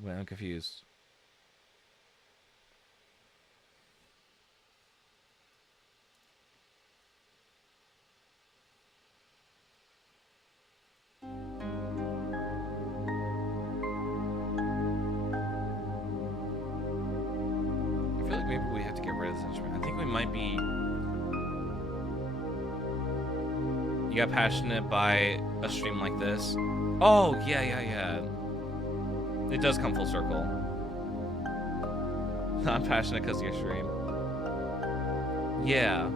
Wait, I'm confused. I feel like maybe we have to get rid of this instrument. I think we might be... You got passionate by a stream like this? Oh, yeah. It does come full circle. I'm passionate because of your stream. Yeah.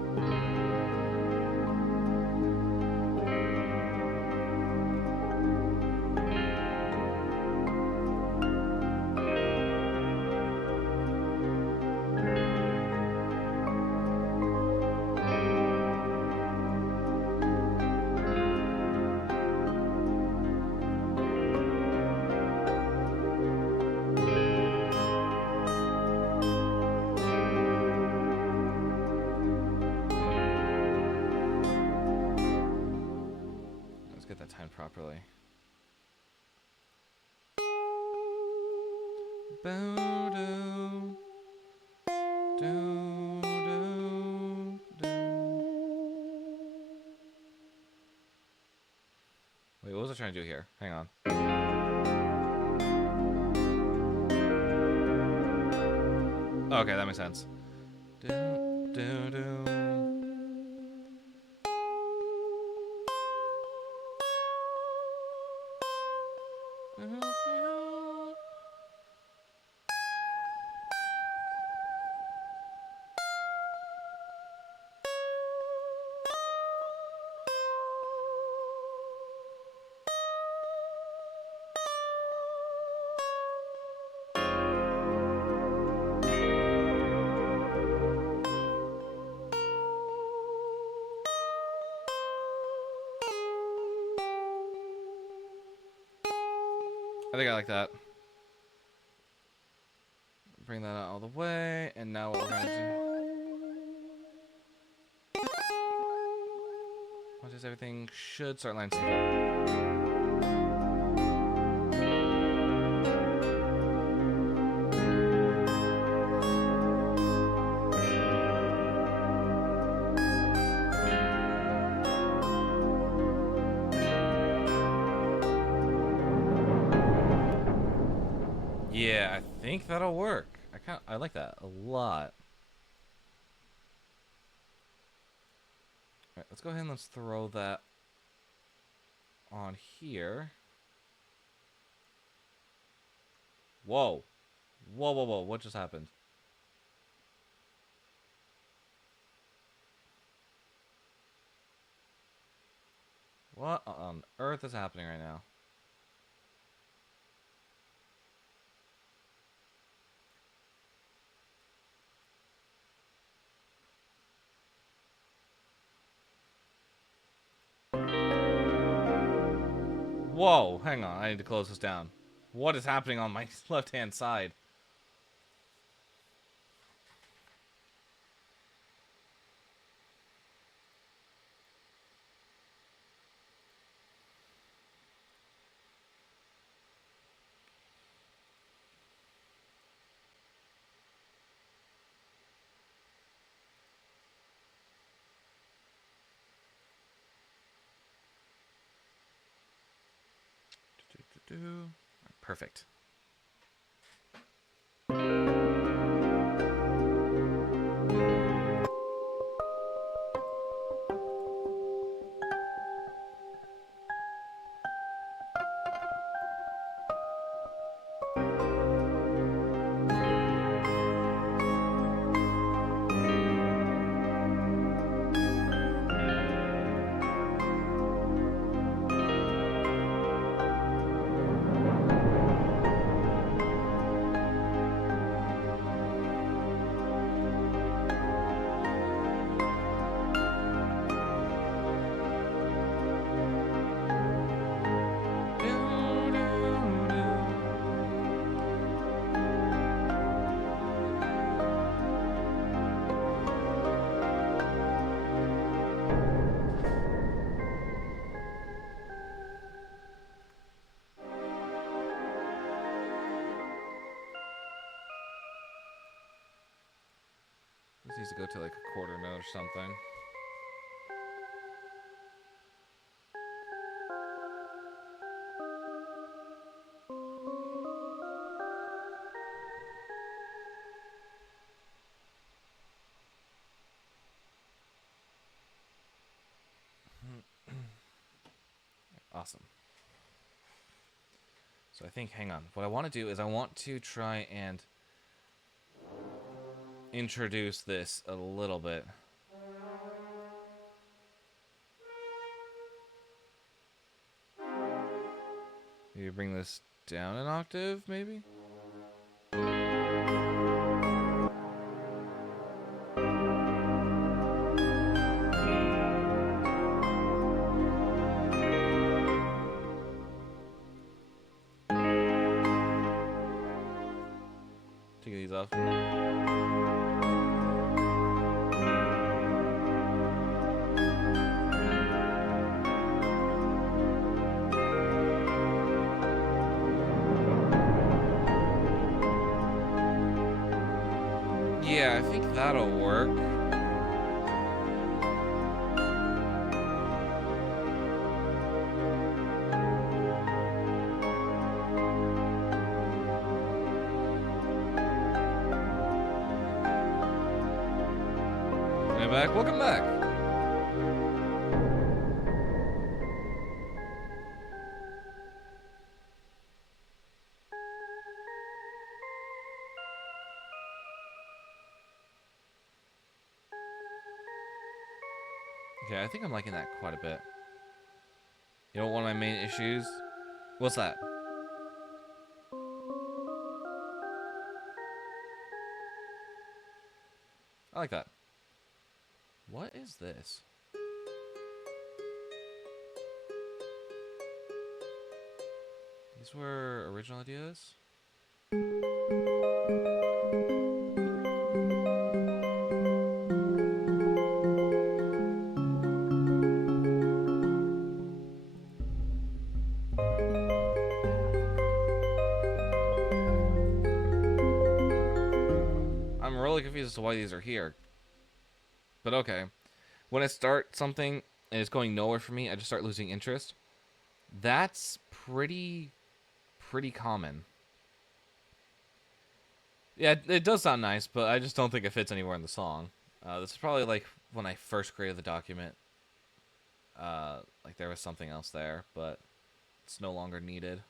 Properly. Wait, what was I trying to do here? Hang on. Okay, that makes sense. I think I like that. Bring that out all the way, and now what we're gonna do... Once everything should start lining up. Yeah, I think that'll work. I like that a lot. Alright, let's go ahead and let's throw that on here. Whoa. Whoa. What just happened? What on earth is happening right now? Whoa, hang on. I need to close this down. What is happening on my left-hand side? Perfect. This needs to go to like a quarter note or something. Awesome. So I think, hang on. What I want to do is I want to try and introduce this a little bit. Maybe bring this down an octave, maybe? Take these off. Yeah, I think that'll work. Welcome back. Okay, I think I'm liking that quite a bit. You know what one of my main issues? What's that? I like that. What is this? These were original ideas? I'm really confused as to why these are here. But okay. When I start something and it's going nowhere for me, I just start losing interest. That's pretty common. Yeah, it does sound nice, but I just don't think it fits anywhere in the song. This is probably like when I first created the document. Like there was something else there, but it's no longer needed.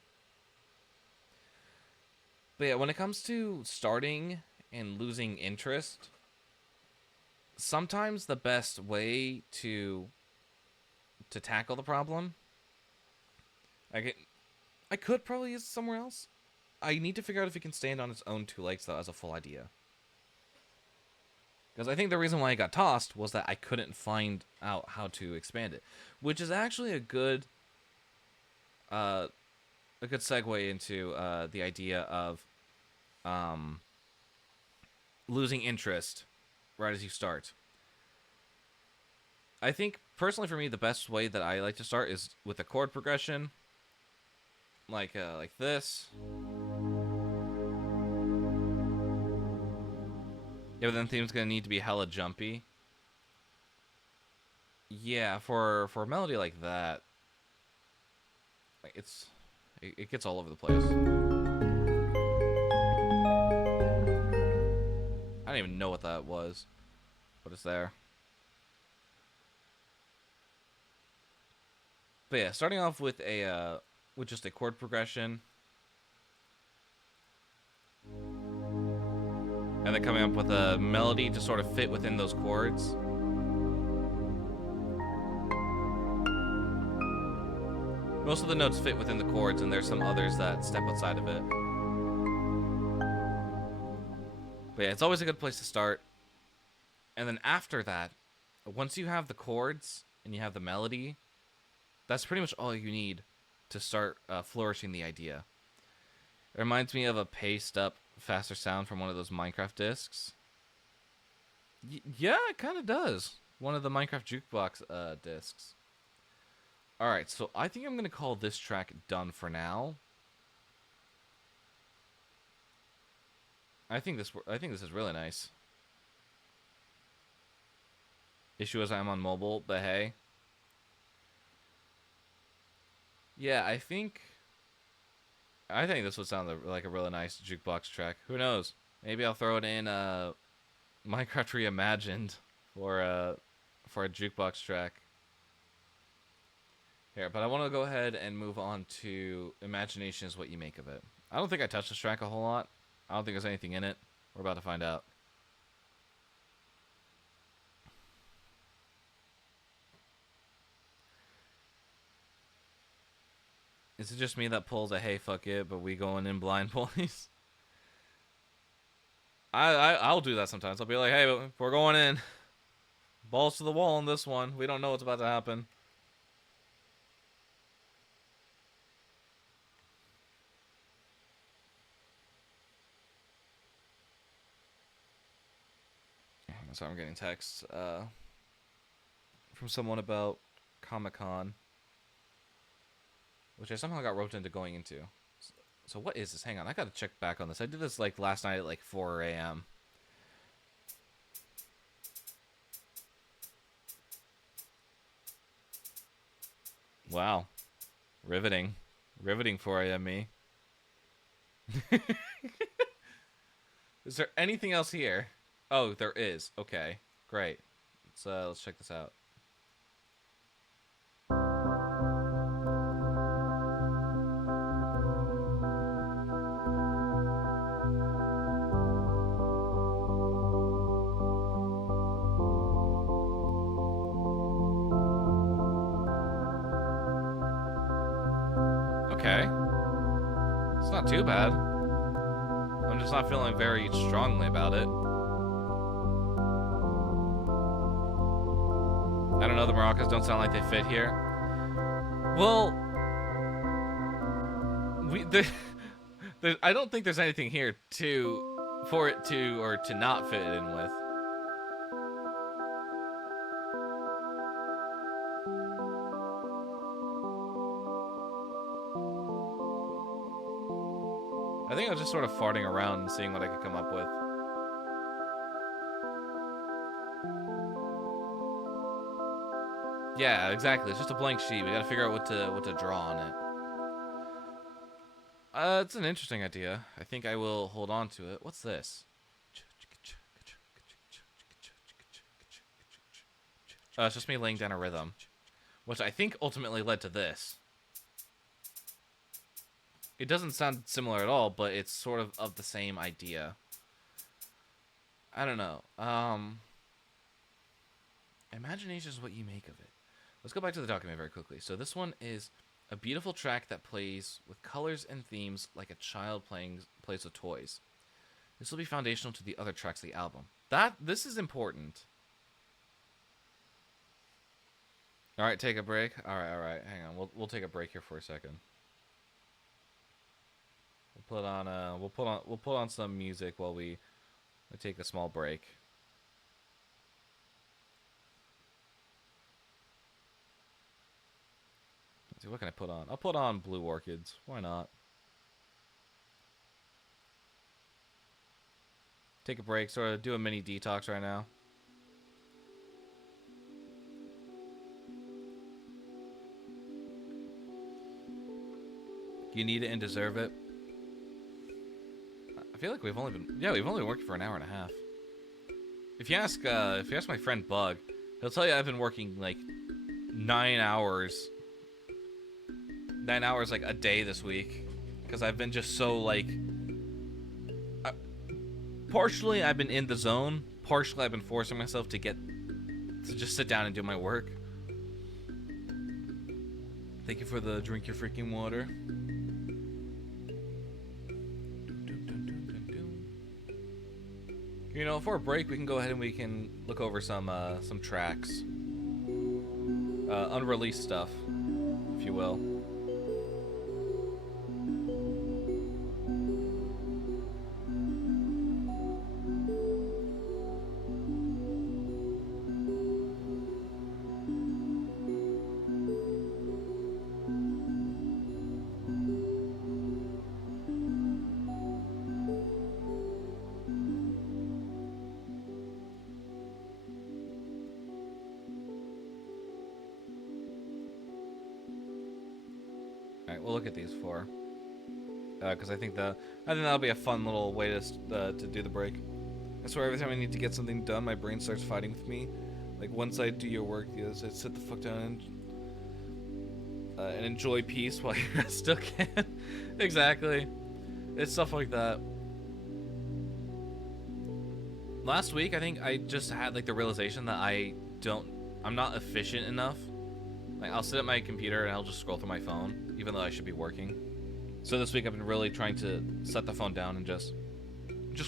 But yeah, when it comes to starting and losing interest, sometimes the best way to tackle the problem, I could probably use it somewhere else. I need to figure out if it can stand on its own two legs, though, as a full idea. Because I think the reason why it got tossed was that I couldn't find out how to expand it. Which is actually a good segue into the idea of losing interest right as you start. I think, personally for me, the best way that I like to start is with a chord progression. Like this. Yeah, but then theme's gonna need to be hella jumpy. Yeah, for a melody like that, like it gets all over the place. I don't even know what that was, but it's there. But yeah, starting off with with just a chord progression, and then coming up with a melody to sort of fit within those chords. Most of the notes fit within the chords, and there's some others that step outside of it. But yeah, it's always a good place to start. And then after that, once you have the chords and you have the melody, that's pretty much all you need to start flourishing the idea. It reminds me of a paced up, faster sound from one of those Minecraft discs. Yeah, it kind of does. One of the Minecraft Jukebox discs. Alright, so I think I'm going to call this track done for now. I think this is really nice. Issue is I'm on mobile, but hey. Yeah, I think this would sound like a really nice jukebox track. Who knows? Maybe I'll throw it in Minecraft Reimagined for a jukebox track. Here, but I want to go ahead and move on to Imagination is what you make of it. I don't think I touched this track a whole lot. I don't think there's anything in it. We're about to find out. Is it just me that pulls a hey fuck it, but we going in blind boys? I'll do that sometimes. I'll be like, hey, we're going in. Balls to the wall on this one. We don't know what's about to happen. So I'm getting texts from someone about Comic-Con, which I somehow got roped into going into. So what is this? Hang on, I gotta check back on this. I did this like last night at like 4 a.m. Wow. Riveting. Riveting for you, me. Is there anything else here? Oh, there is. Okay. Great. Let's check this out. Okay. It's not too bad. I'm just not feeling very strongly about it. I don't know, the maracas don't sound like they fit here. Well, I don't think there's anything here for it to or to not fit in with. I think I was just sort of farting around and seeing what I could come up with. Yeah, exactly. It's just a blank sheet. We gotta figure out what to draw on it. It's an interesting idea. I think I will hold on to it. What's this? It's just me laying down a rhythm, which I think ultimately led to this. It doesn't sound similar at all, but it's sort of the same idea. I don't know. Imagination is what you make of it. Let's go back to the document very quickly. So this one is a beautiful track that plays with colors and themes like a child plays with toys. This will be foundational to the other tracks of the album. This is important. All right, take a break. All right. Hang on. We'll take a break here for a second. We'll put on some music while we take a small break. Let's see, what can I put on? I'll put on Blue Orchids. Why not? Take a break, sort of do a mini detox right now. You need it and deserve it. I feel like we've only been working for an hour and a half. If you ask my friend Bug, he'll tell you I've been working like 9 hours like a day this week, because I've been just so like. Partially I've been in the zone. Partially I've been forcing myself to just sit down and do my work. Thank you for the drink your freaking water. You know, for a break, we can go ahead and we can look over some tracks, unreleased stuff, if you will. we'll look at these 4. Because I think that'll be a fun little way to do the break. I swear every time I need to get something done, my brain starts fighting with me. Like once I do your work, you just sit the fuck down and enjoy peace while you still can. Exactly. It's stuff like that. Last week, I think I just had like the realization that I'm not efficient enough. Like I'll sit at my computer and I'll just scroll through my phone, even though I should be working. So this week I've been really trying to set the phone down and just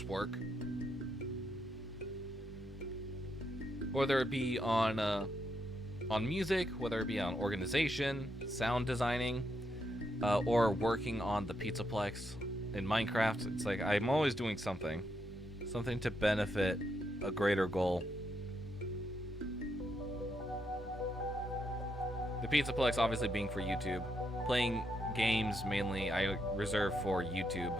work. Whether it be on music, whether it be on organization, sound designing, or working on the Pizzaplex in Minecraft. It's like I'm always doing something to benefit a greater goal. The Pizzaplex obviously being for YouTube. Playing games mainly I reserve for YouTube.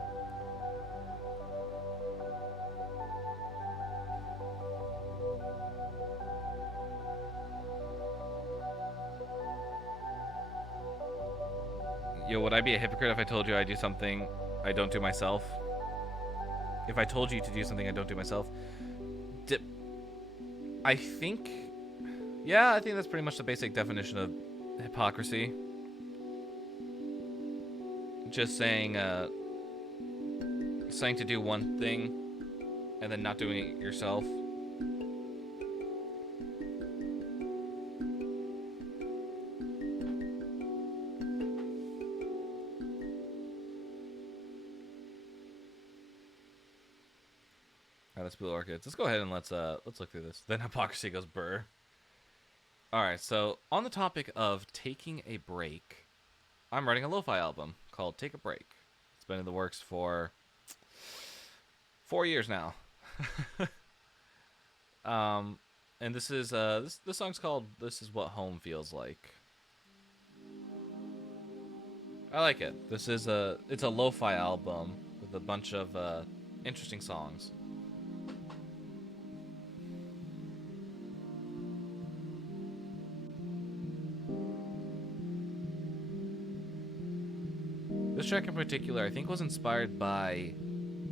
Yo, would I be a hypocrite if I told you I do something I don't do myself? If I told you to do something I don't do myself? I think that's pretty much the basic definition of hypocrisy. Just saying to do one thing and then not doing it yourself. Alright, let's Blue Orchids. Let's go ahead and let's look through this. Then hypocrisy goes burr. Alright, so on the topic of taking a break, I'm writing a lo-fi album called Take a Break. It's been in the works for 4 years now. And this is this song's called This Is What Home Feels Like. I like it. It's a lo-fi album with a bunch of interesting songs. This track in particular, I think, was inspired by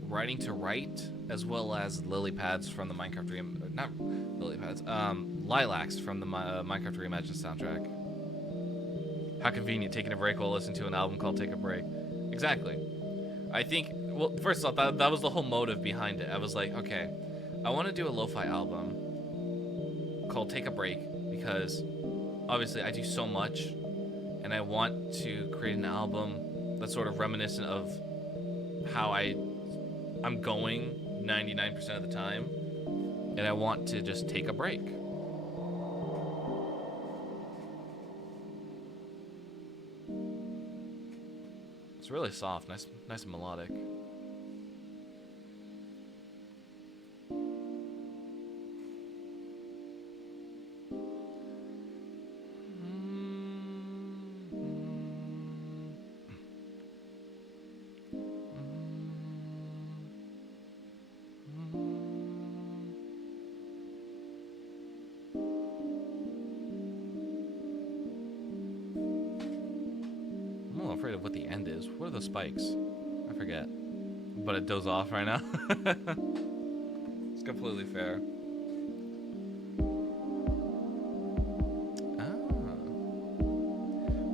Writing to Write, as well as lily pads from the Minecraft not lily pads, lilacs from the Minecraft Reimagined soundtrack. How convenient, taking a break while listening to an album called Take a Break. Exactly. I think, well, first off, that was the whole motive behind it. I was like, okay, I want to do a lo-fi album called Take a Break because obviously I do so much, and I want to create an album that's sort of reminiscent of how I'm going 99% of the time, and I want to just take a break. It's really soft, nice and melodic. Afraid of what the end is. What are those spikes? I forget. But it does off right now. It's completely fair.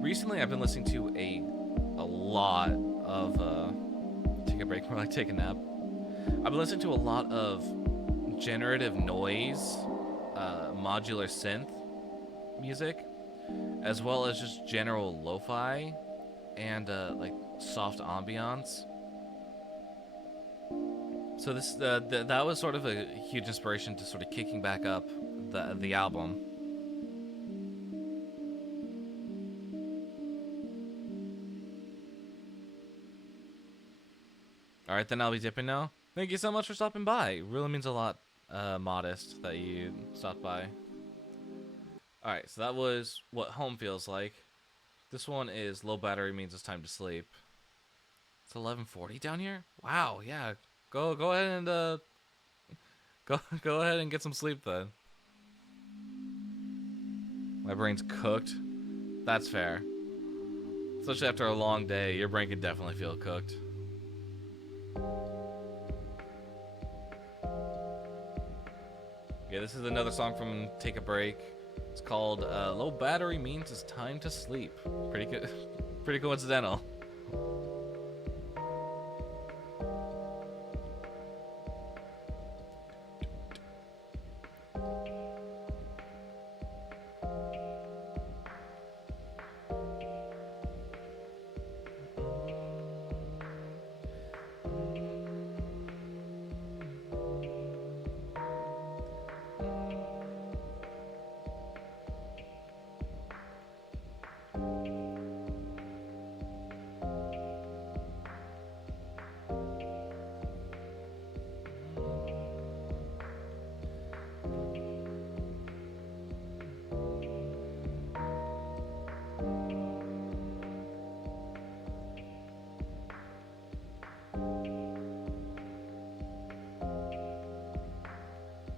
Recently I've been listening to a lot of take a break, more like take a nap. I've been listening to a lot of generative noise, modular synth music, as well as just general lo-fi and like soft ambiance. So this that was sort of a huge inspiration to sort of kicking back up the album. All right, then I'll be dipping now. Thank you so much for stopping by. It really means a lot, Modest, that you stopped by. All right, so that was what home feels like. This one is low battery means it's time to sleep. It's 11:40 down here. Wow, yeah. Go ahead and go ahead and get some sleep then. My brain's cooked. That's fair. Especially after a long day, your brain can definitely feel cooked. Yeah, this is another song from Take a Break. It's called Low Battery Means It's Time to Sleep. Pretty good. Pretty coincidental.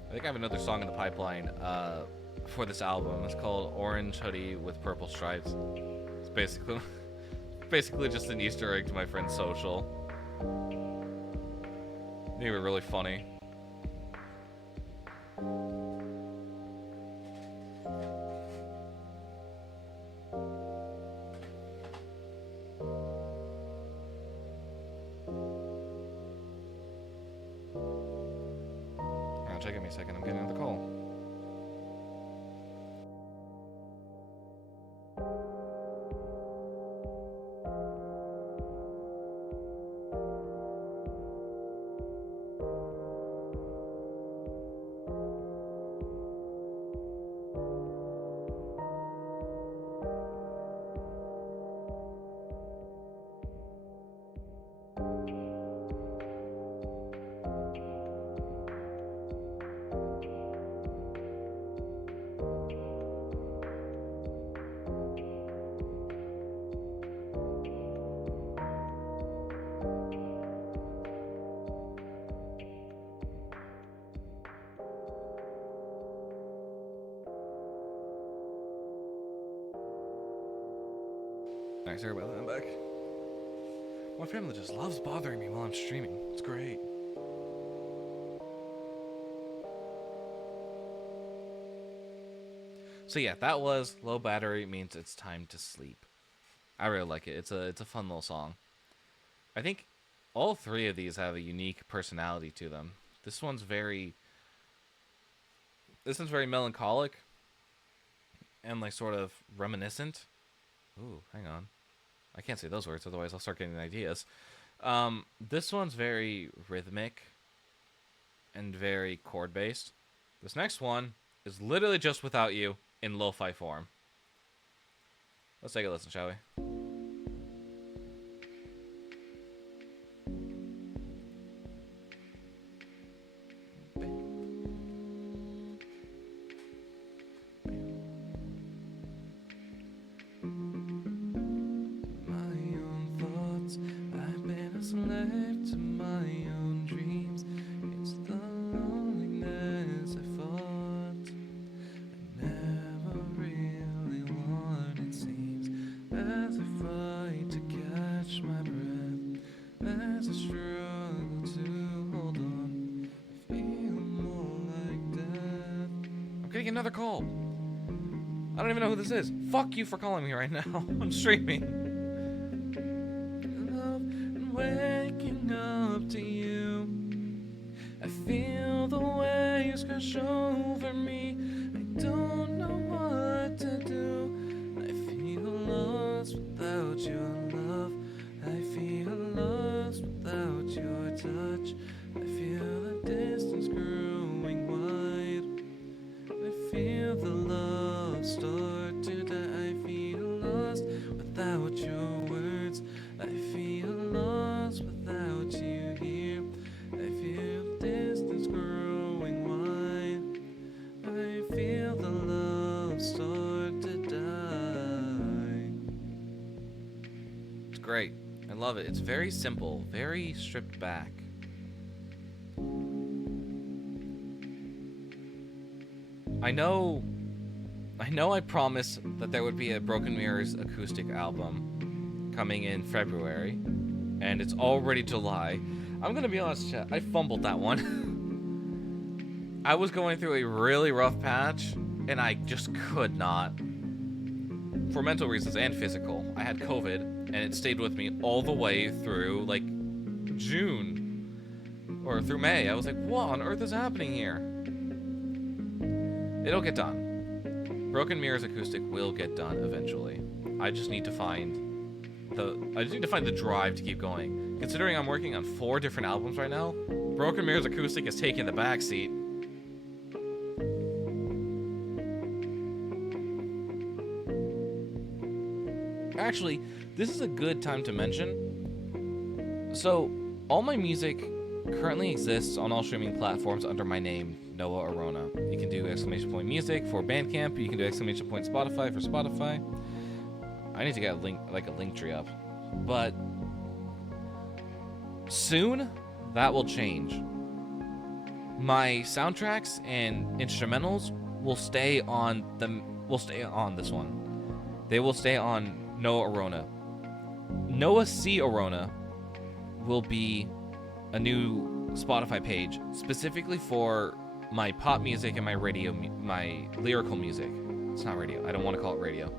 I think I have another song in the pipeline for this album. It's called Orange Hoodie with Purple Stripes. It's basically just an Easter egg to my friend's social. They were really funny. Give me a second, I'm getting another call. Alright, sorry about that, I'm back. My family just loves bothering me while I'm streaming. It's great. So yeah, that was Low Battery Means It's Time to Sleep. I really like it. It's a fun little song. I think all three of these have a unique personality to them. This one's very melancholic and like sort of reminiscent. Ooh, hang on. I can't say those words, otherwise I'll start getting ideas. This one's very rhythmic and very chord-based. This next one is literally just Without You in lo-fi form. Let's take a listen, shall we? Slave to my own dreams. It's the loneliness I fought. I never really won, it seems. As I fight to catch my breath, as I struggle to hold on, I feel more like death. I'm getting another call. I don't even know who this is. Fuck you for calling me right now. I'm streaming. Waking up to you, I feel the waves crash over me. I don't know what to do. I feel lost without your love. I feel lost without your touch. I feel the distance growing wide. I feel the love start to die. I feel lost without your words. I feel lost without you here. I feel distance growing wide. I feel the love start to die. It's great. I love it. It's very simple, very stripped back. I know I promised that there would be a Broken Mirrors acoustic album coming in February, and it's already July. I'm gonna be honest, chat, I fumbled that one. I was going through a really rough patch, and I just could not. For mental reasons and physical. I had COVID, and it stayed with me all the way through, like, June. Or through May. I was like, what on earth is happening here? It'll get done. Broken Mirrors Acoustic will get done eventually. I just need to find the drive to keep going. Considering I'm working on 4 different albums right now, Broken Mirrors Acoustic is taking the backseat. Actually, this is a good time to mention. So, all my music currently exists on all streaming platforms under my name, Noah Arona. You can do !music for Bandcamp. You can do !. Spotify for Spotify. I need to get a link tree up. But soon, that will change. My soundtracks and instrumentals will stay on this one. They will stay on Noah Arona. Noah C. Arona will be a new Spotify page specifically for my pop music and my lyrical music. It's not radio. I don't want to call it radio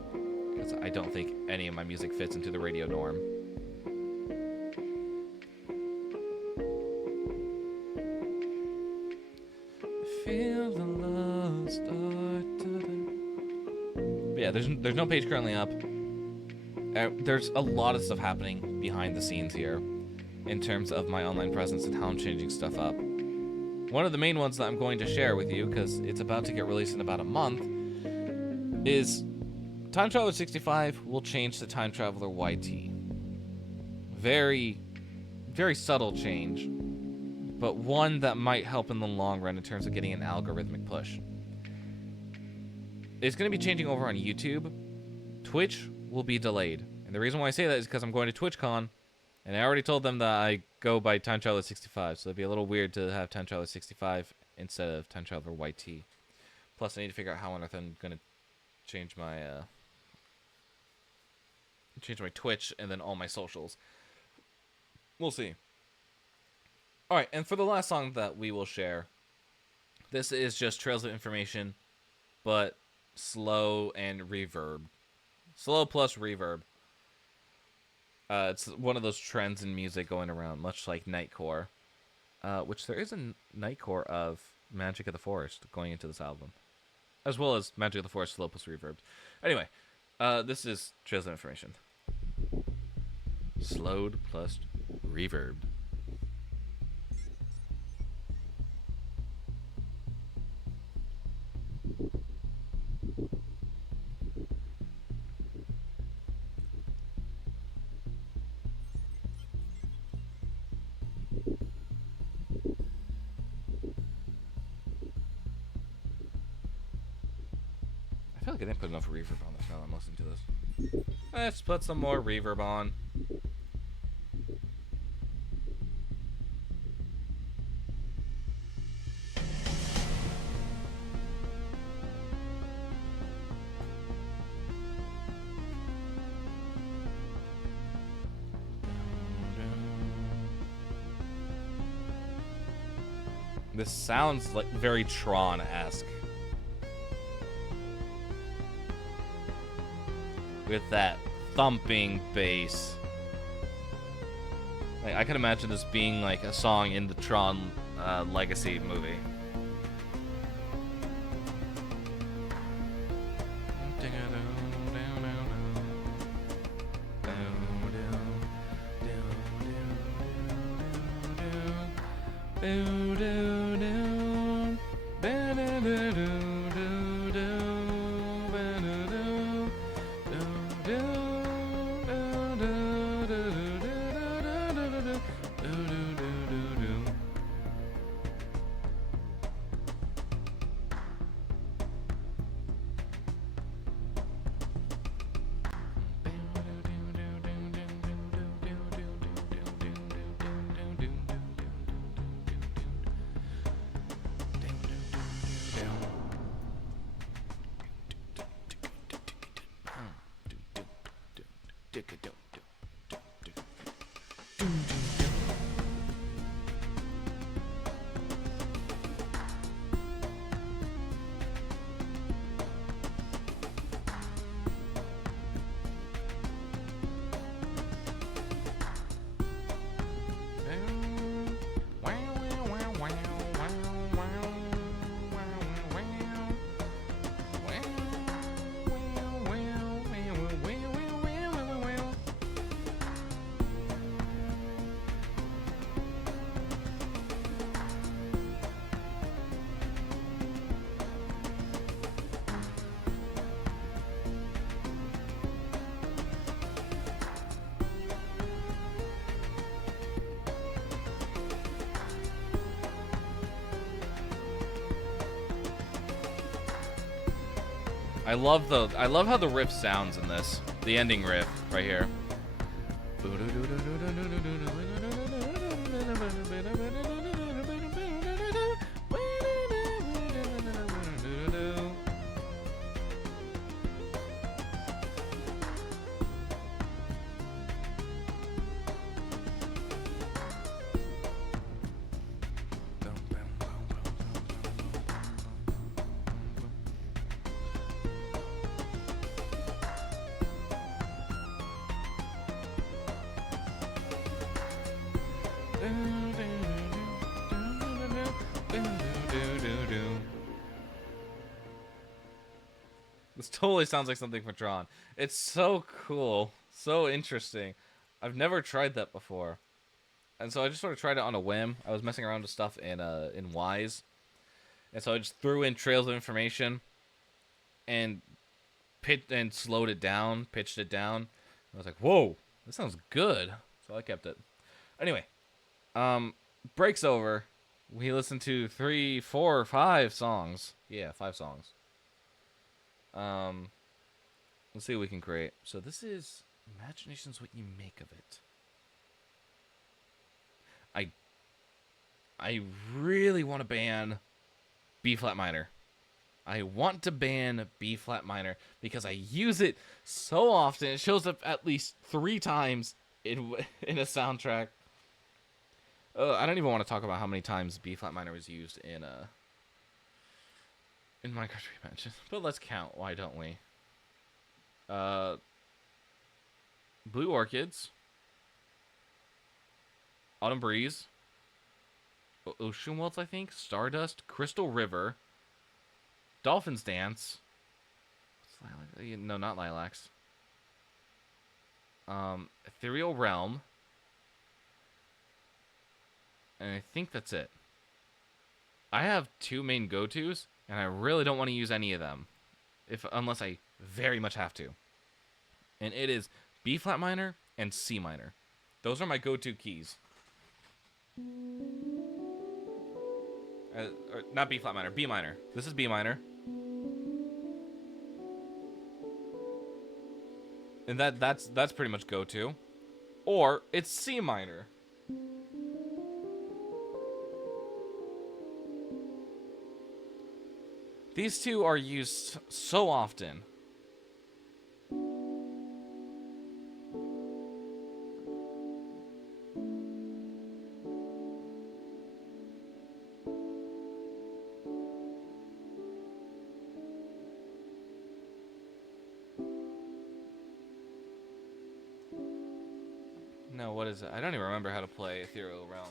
because I don't think any of my music fits into the radio norm. Feel the love start to. But yeah, there's no page currently up. There's a lot of stuff happening behind the scenes here in terms of my online presence and how I'm changing stuff up. One of the main ones that I'm going to share with you, because it's about to get released in about a month, is Time Traveler 65 will change to Time Traveler YT. Very, very subtle change, but one that might help in the long run in terms of getting an algorithmic push. It's going to be changing over on YouTube. Twitch will be delayed. And the reason why I say that is because I'm going to TwitchCon, and I already told them that I go by Time Traveler 65, so it'd be a little weird to have Time Traveler 65 instead of Time Traveler YT. Plus, I need to figure out how on earth I'm going to change my Twitch and then all my socials. We'll see. Alright, and for the last song that we will share, this is just Trails of Information, but slow and reverb. Slow plus reverb. It's one of those trends in music going around, much like Nightcore, which there is a Nightcore of Magic of the Forest going into this album, as well as Magic of the Forest slow plus reverb. Anyway, this is Trails of Information. Slowed plus reverb. I feel like I didn't put enough reverb on this now that I'm listening to this. Let's put some more reverb on. This sounds like very Tron-esque. With that thumping bass. Like, I can imagine this being like a song in the Tron Legacy movie. I love how the riff sounds in this. The ending riff right here. This totally sounds like something from Tron. It's so cool, so interesting. I've never tried that before, and so I just sort of tried it on a whim. I was messing around with stuff in Wise, and so I just threw in trails of information, and slowed it down, pitched it down. I was like, "Whoa, this sounds good," so I kept it. Anyway, break's over. We listened to 3, 4, 5 songs. Yeah, 5 songs. Let's see what we can create. So this is imagination's what you make of it. I really want to ban B flat minor. I want to ban B flat minor because I use it so often. It shows up at least 3 times in a soundtrack. I don't even want to talk about how many times B flat minor was used in Minecraft Reimagined. But let's count. Why don't we? Blue Orchids, Autumn Breeze, Ocean Waltz, I think, Stardust, Crystal River, Dolphin's Dance. What's Lilac? No, not Lilacs. Ethereal Realm, and I think that's it. I have 2 main go-tos, and I really don't want to use any of them, unless I very much have to. And it is B flat minor and C minor. Those are my go-to keys. Or not B flat minor, B minor. This is B minor. And that's pretty much go-to. Or it's C minor. These two are used so often. No, what is it? I don't even remember how to play Ethereal Realm.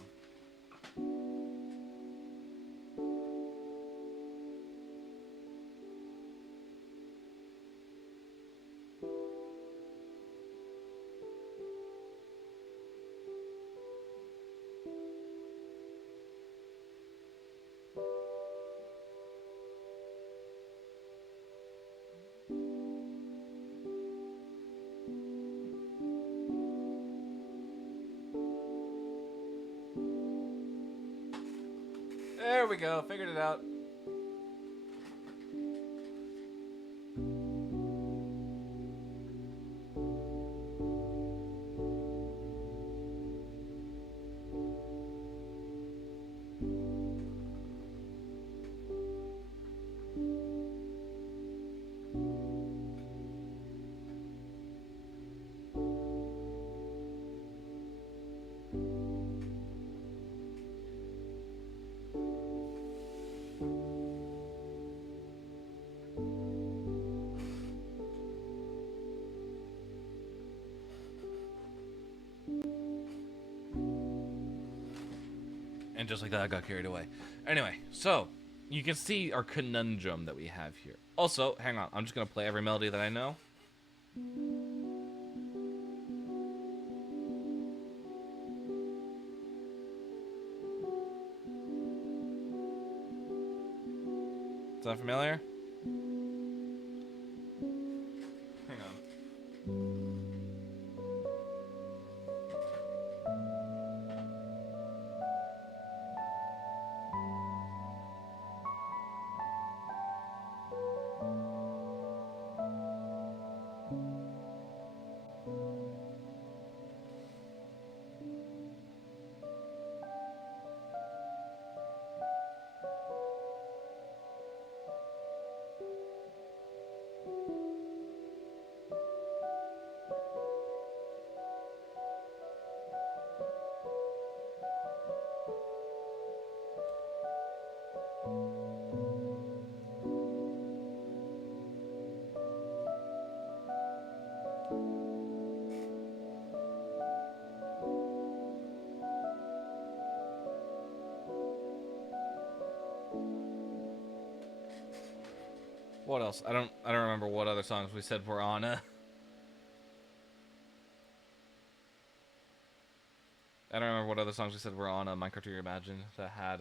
There we go. Figured it out. And just like that, I got carried away. Anyway, so you can see our conundrum that we have here. Also, hang on. I'm just going to play every melody that I know. Is that familiar? Hang on. What else? I don't remember what other songs we said were on. I don't remember what other songs we said were on Minecraft Reimagine that had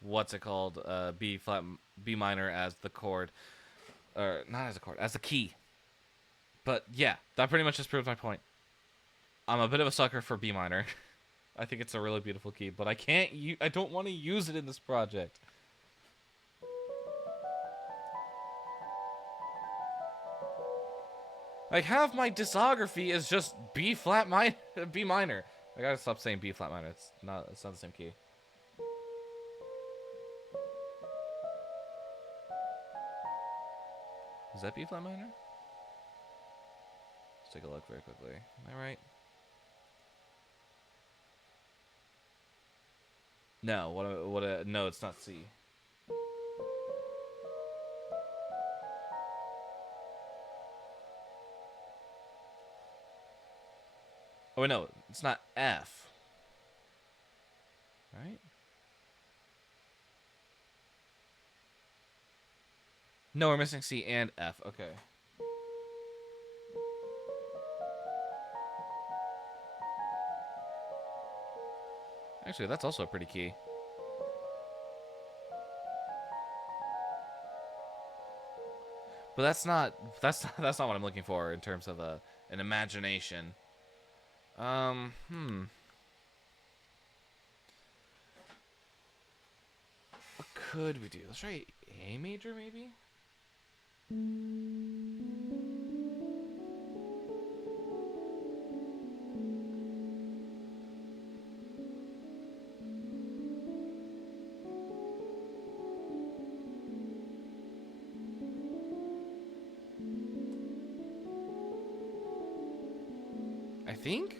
what's it called? B flat, B minor as the chord, or not as a chord, as the key. But yeah, that pretty much just proves my point. I'm a bit of a sucker for B minor. I think it's a really beautiful key, but I can't. I don't want to use it in this project. Like half my discography is just B flat minor, B minor. I gotta stop saying B flat minor. It's not. It's not the same key. Is that B flat minor? Let's take a look very quickly. Am I right? No. What? No, it's not C. Oh wait, no, it's not F. Right? No, we're missing C and F. Okay. Actually, that's also a pretty key. But that's not what I'm looking for in terms of an imagination. Hmm. What could we do? Let's try A major, maybe? I think?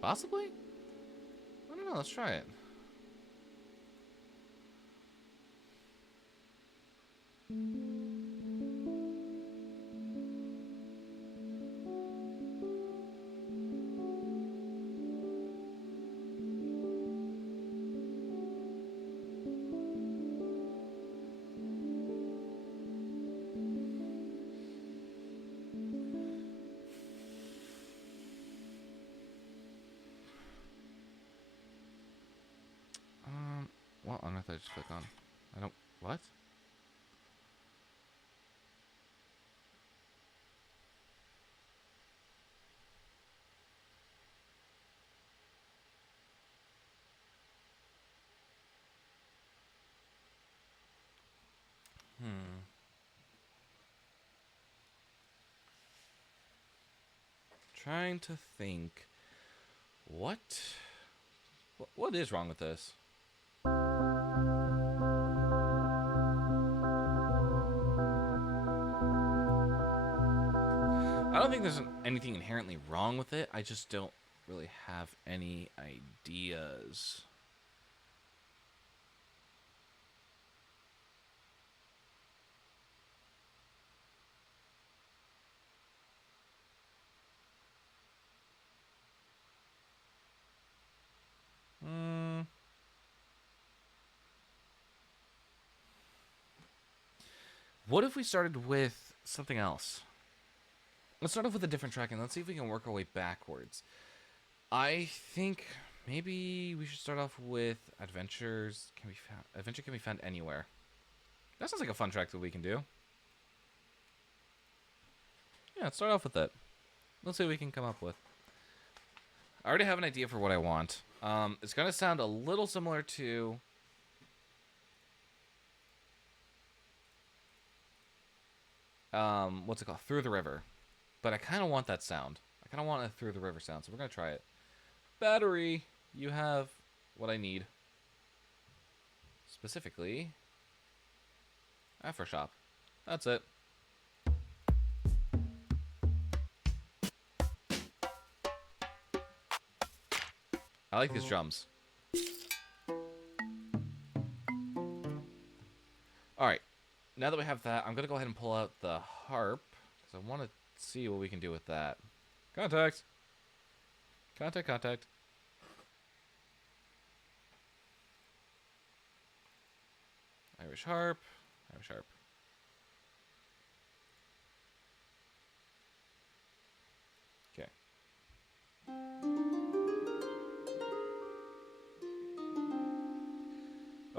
Possibly? I don't know, let's try it. What on earth did I just click on? I don't... What? Hmm. Trying to think. What? What is wrong with this? I don't think there's anything inherently wrong with it. I just don't really have any ideas. Hmm. What if we started with something else? Let's start off with a different track and let's see if we can work our way backwards. I think maybe we should start off with adventures can be found. Adventure can be found anywhere. That sounds like a fun track that we can do. Yeah, let's start off with it. Let's see what we can come up with. I already have an idea for what I want. It's gonna sound a little similar to what's it called? Through the River. But I kind of want that sound. I kind of want a Through the River sound, so we're gonna try it. Battery, you have what I need. Specifically, Afroshop. That's it. I like these drums. Alright, now that we have that, I'm gonna go ahead and pull out the harp, because I want to see what we can do with that. Contact! Contact, contact. Irish harp, Irish harp.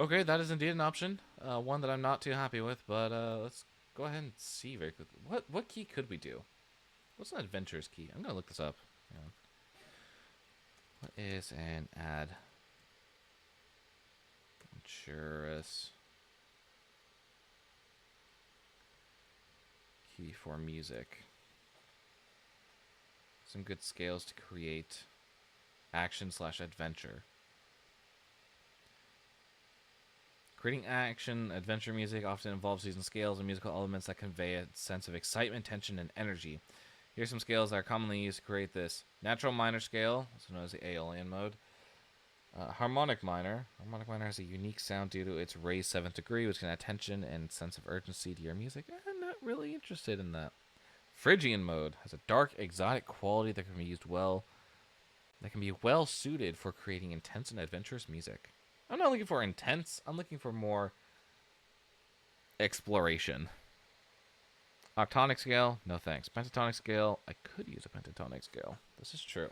Okay, that is indeed an option. One that I'm not too happy with, but let's go ahead and see very quickly. What key could we do? What's an adventurous key? I'm gonna look this up. Hang on. What is an adventurous key for music? Some good scales to create action/adventure. Creating action adventure music often involves using scales and musical elements that convey a sense of excitement, tension, and energy. Here's some scales that are commonly used to create this: natural minor scale, also known as the Aeolian mode. Harmonic minor. Harmonic minor has a unique sound due to its raised seventh degree, which can add tension and sense of urgency to your music. I'm not really interested in that. Phrygian mode has a dark, exotic quality that can be used well. That can be well suited for creating intense and adventurous music. I'm not looking for intense. I'm looking for more exploration. Octonic scale, no thanks. Pentatonic scale, I could use a pentatonic scale. This is true.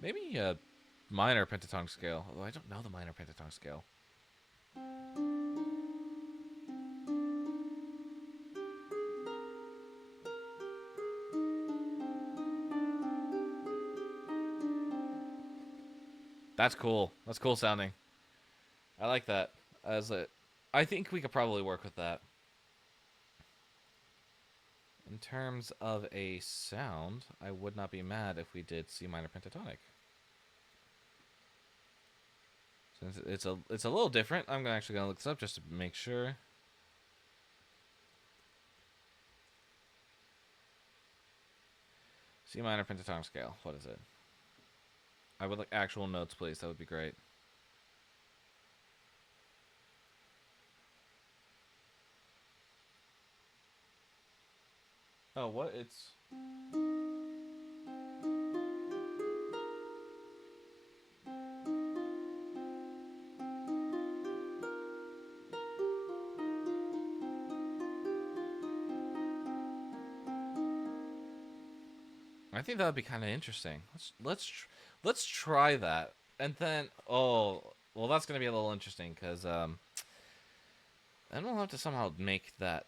Maybe a minor pentatonic scale, although I don't know the minor pentatonic scale. That's cool. That's cool sounding. I like that. I think we could probably work with that. In terms of a sound, I would not be mad if we did C minor pentatonic. Since it's a little different, I'm actually gonna look this up just to make sure. C minor pentatonic scale. What is it? I would like actual notes, please. That would be great. Oh, what? It's... I think that would be kind of interesting. Let's try that, and then well, that's gonna be a little interesting because then we'll have to somehow make that.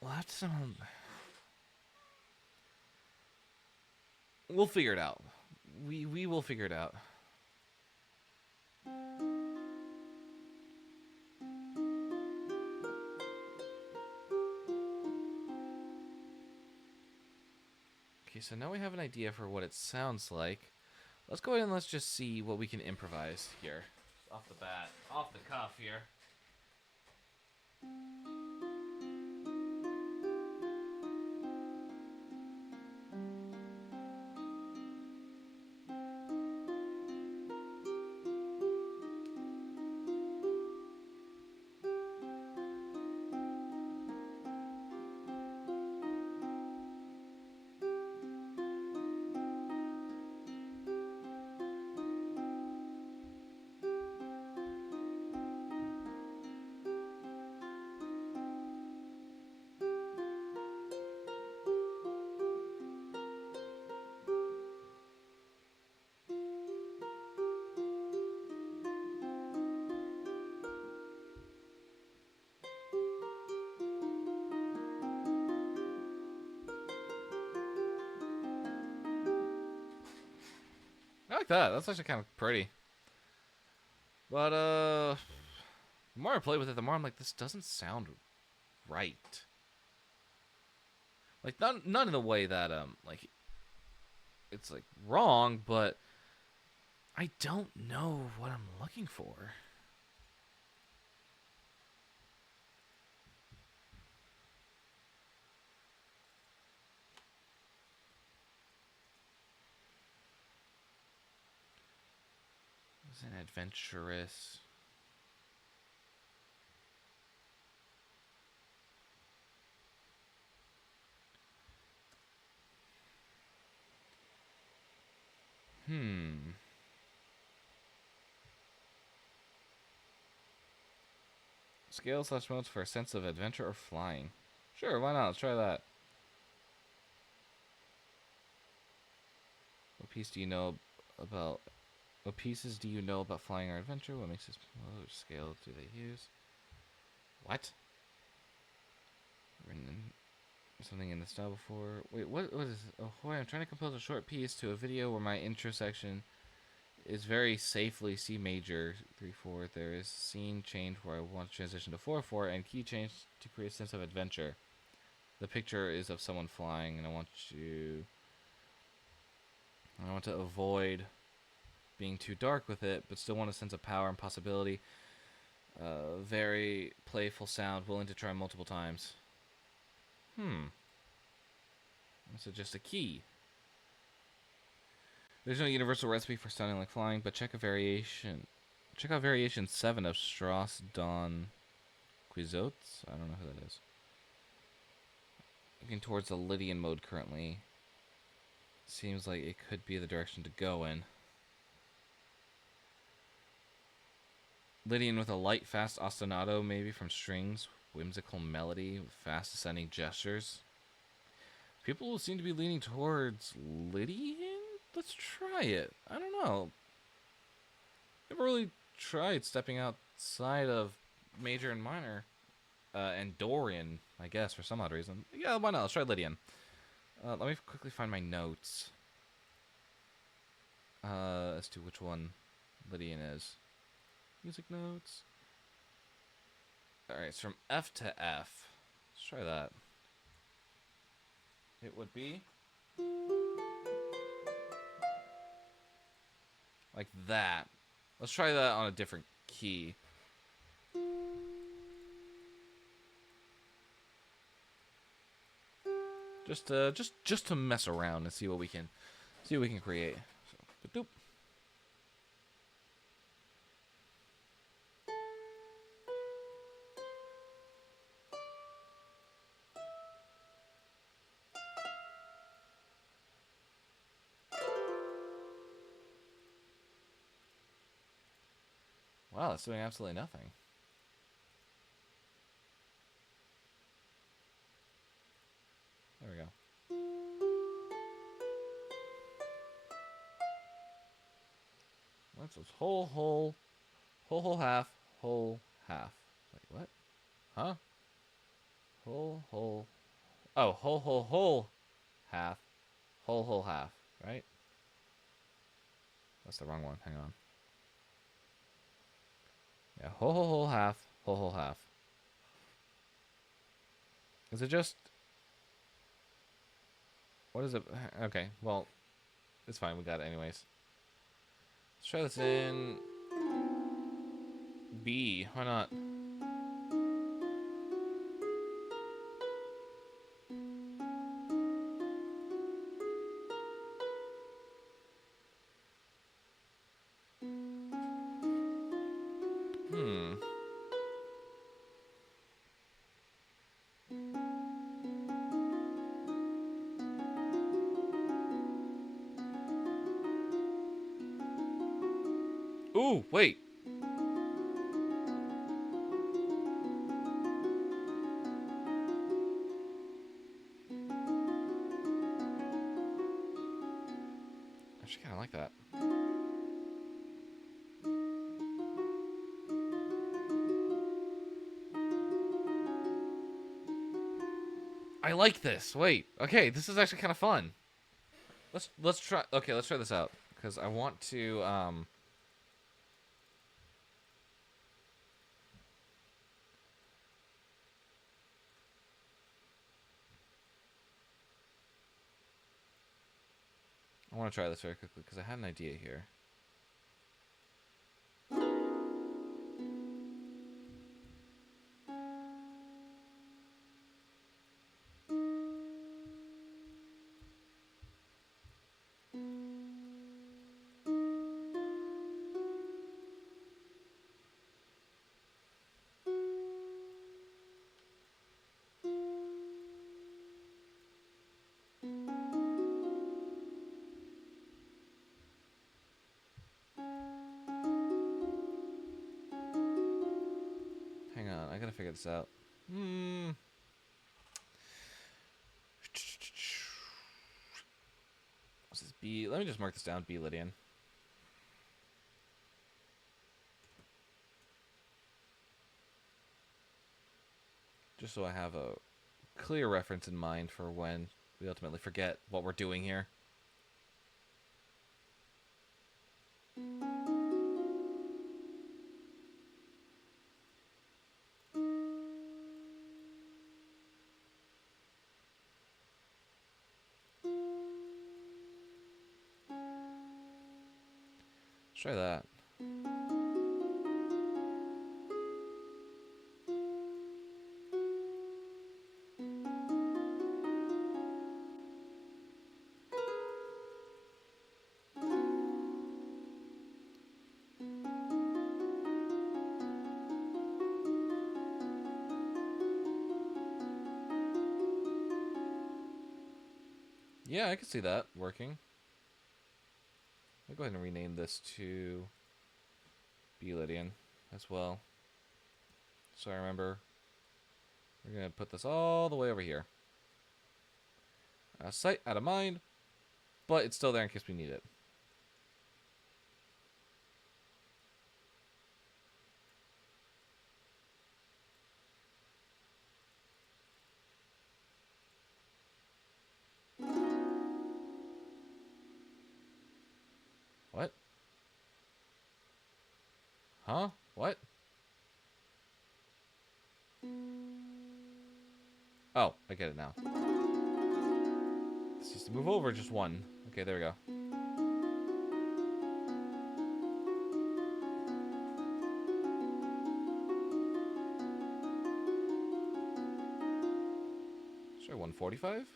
We'll have to somehow. We'll figure it out. We will figure it out. Okay, so now we have an idea for what it sounds like. Let's go ahead and let's just see what we can improvise here. Off the bat. Off the cuff here. I like that. That's actually kind of pretty. But the more I play with it, the more I'm like, this doesn't sound right. Like none in the way that like it's like wrong, but I don't know what I'm looking for. It's an adventurous. Hmm. Scale/modes for a sense of adventure or flying. Sure, why not? Let's try that. What piece do you know about? What pieces do you know about flying or adventure? What makes this mode? Which scale do they use? What? Written something in the style before. Wait, what is this? Oh, boy, I'm trying to compose a short piece to a video where my intro section is very safely C major 3/4. There is scene change where I want to transition to 4/4 and key change to create a sense of adventure. The picture is of someone flying, and I want to avoid being too dark with it, but still want a sense of power and possibility. Very playful sound, willing to try multiple times. So just a key. There's no universal recipe for sounding like flying, but check out variation 7 of Strauss Don Quixotes. I don't know who that is. Looking towards the Lydian mode currently. Seems like it could be the direction to go in. Lydian with a light, fast ostinato, maybe from strings. Whimsical melody, fast ascending gestures. People seem to be leaning towards Lydian? Let's try it. I don't know. Never really tried stepping outside of major and minor. And Dorian, I guess, for some odd reason. Yeah, why not? Let's try Lydian. Let me quickly find my notes. As to which one Lydian is. Music notes. Alright, it's from F to F. Let's try that. It would be like that. Let's try that on a different key. Just to mess around and see what we can create. So, doop. Wow, that's doing absolutely nothing. There we go. What's this? Whole, half, whole, half. Wait, what? Huh? Whole. Oh, whole, half, whole, half. Right? That's the wrong one. Hang on. Yeah, whole, half, whole, half. Is it just... What is it? Okay, well, it's fine. We got it anyways. Let's try this in B. Why not? Ooh, wait. I actually kind of like that. I like this. Wait. Okay, this is actually kind of fun. Let's try. Okay, let's try this out because I want to. I want to try this very quickly because I had an idea here. Hang on, I gotta figure this out. Hmm. What's this B? Let me just mark this down. B Lydian. Just so I have a clear reference in mind for when we ultimately forget what we're doing here. Let's try that. Yeah, I can see that working. I'll go ahead and rename this to B Lydian as well. So I remember we're going to put this all the way over here. Out of sight, out of mind, but it's still there in case we need it. What? Huh? What? Oh, I get it now. This needs to move over just one. Okay, there we go. Sure, 145?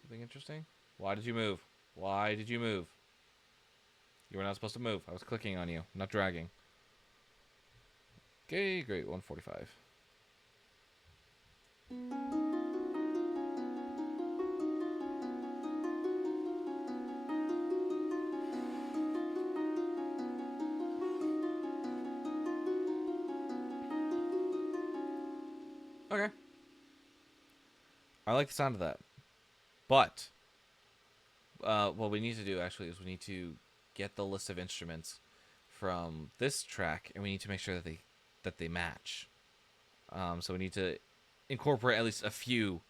Something interesting? Why did you move? Why did you move? You were not supposed to move. I was clicking on you, not dragging. Okay, great. 145. Okay. I like the sound of that. But what we need to do actually is we need to get the list of instruments from this track, and we need to make sure that they match. So we need to incorporate at least a few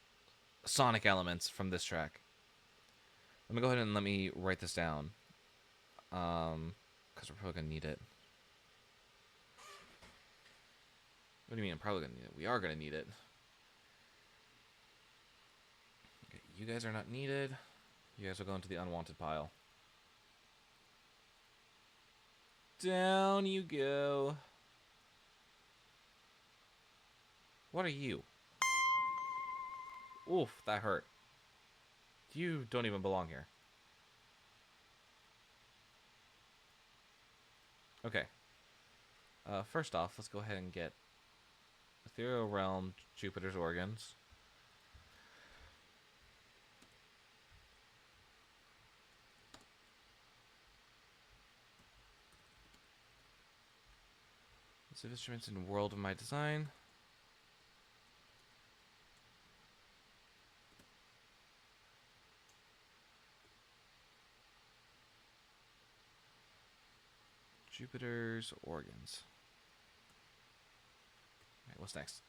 sonic elements from this track. Let me go ahead and let me write this down, because we're probably gonna need it. What do you mean? I'm probably gonna need it. We are gonna need it. Okay, you guys are not needed. You guys will go into the unwanted pile. Down you go. What are you? Oof, that hurt. You don't even belong here. Okay. First off, let's go ahead and get Ethereal Realm, Jupiter's Organs. List of instruments in World of My Design. Jupiter's Organs. Alright, what's next?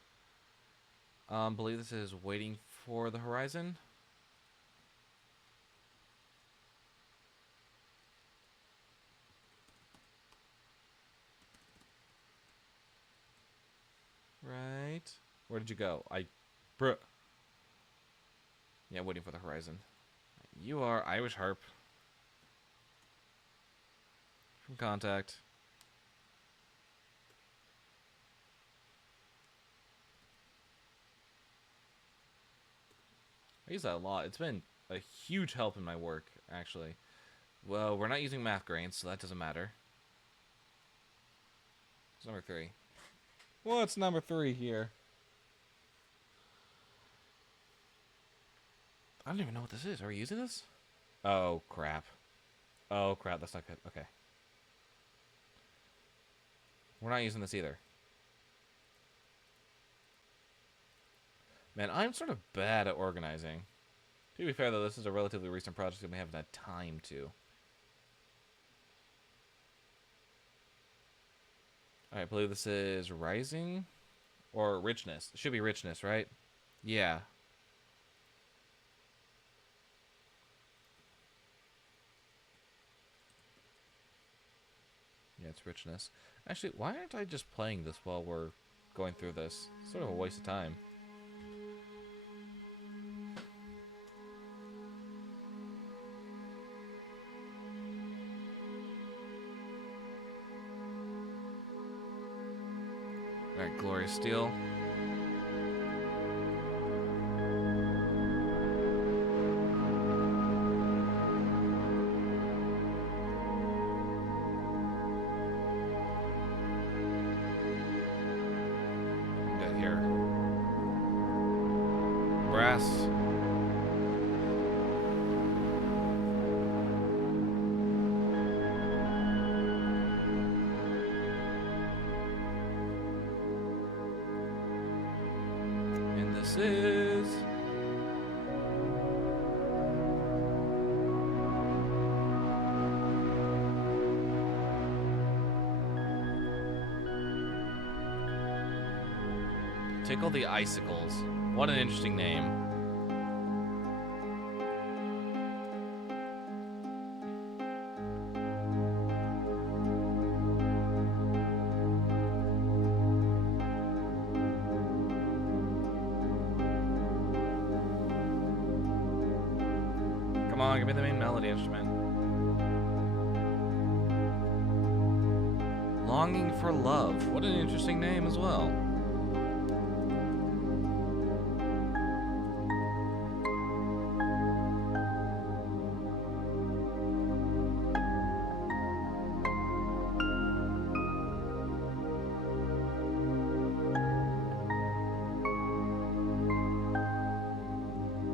Believe this is Waiting for the Horizon. Right. Where did you go? Bruh. Yeah, Waiting for the Horizon. You are Irish Harp. From Contact. I use that a lot. It's been a huge help in my work, actually. Well, we're not using math grains, so that doesn't matter. It's number 3. What's number 3 here? I don't even know what this is. Are we using this? Oh, crap. Oh, crap. That's not good. Okay. We're not using this either. Man, I'm sort of bad at organizing. To be fair, though, this is a relatively recent project and we haven't had time to. Alright, I believe this is Rising? Or Richness. It should be Richness, right? Yeah. Yeah, it's Richness. Actually, why aren't I just playing this while we're going through this? It's sort of a waste of time. Alright, Glorious Steel. Got here. Brass. This is Tickle the Icicles. What an interesting name. Come on, give me the main melody instrument. Longing for Love. What an interesting name as well.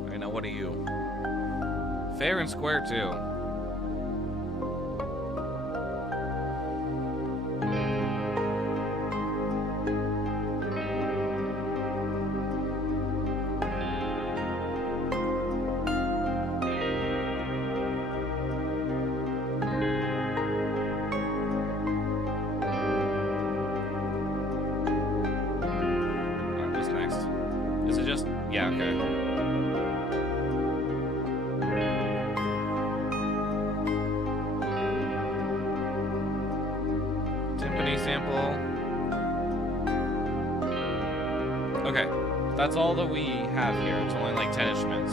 Alright, now what are you? Fair and square, too. Alright, what's next? Is it just... Yeah, okay. Sample. Okay, that's all that we have here. It's only like 10 instruments.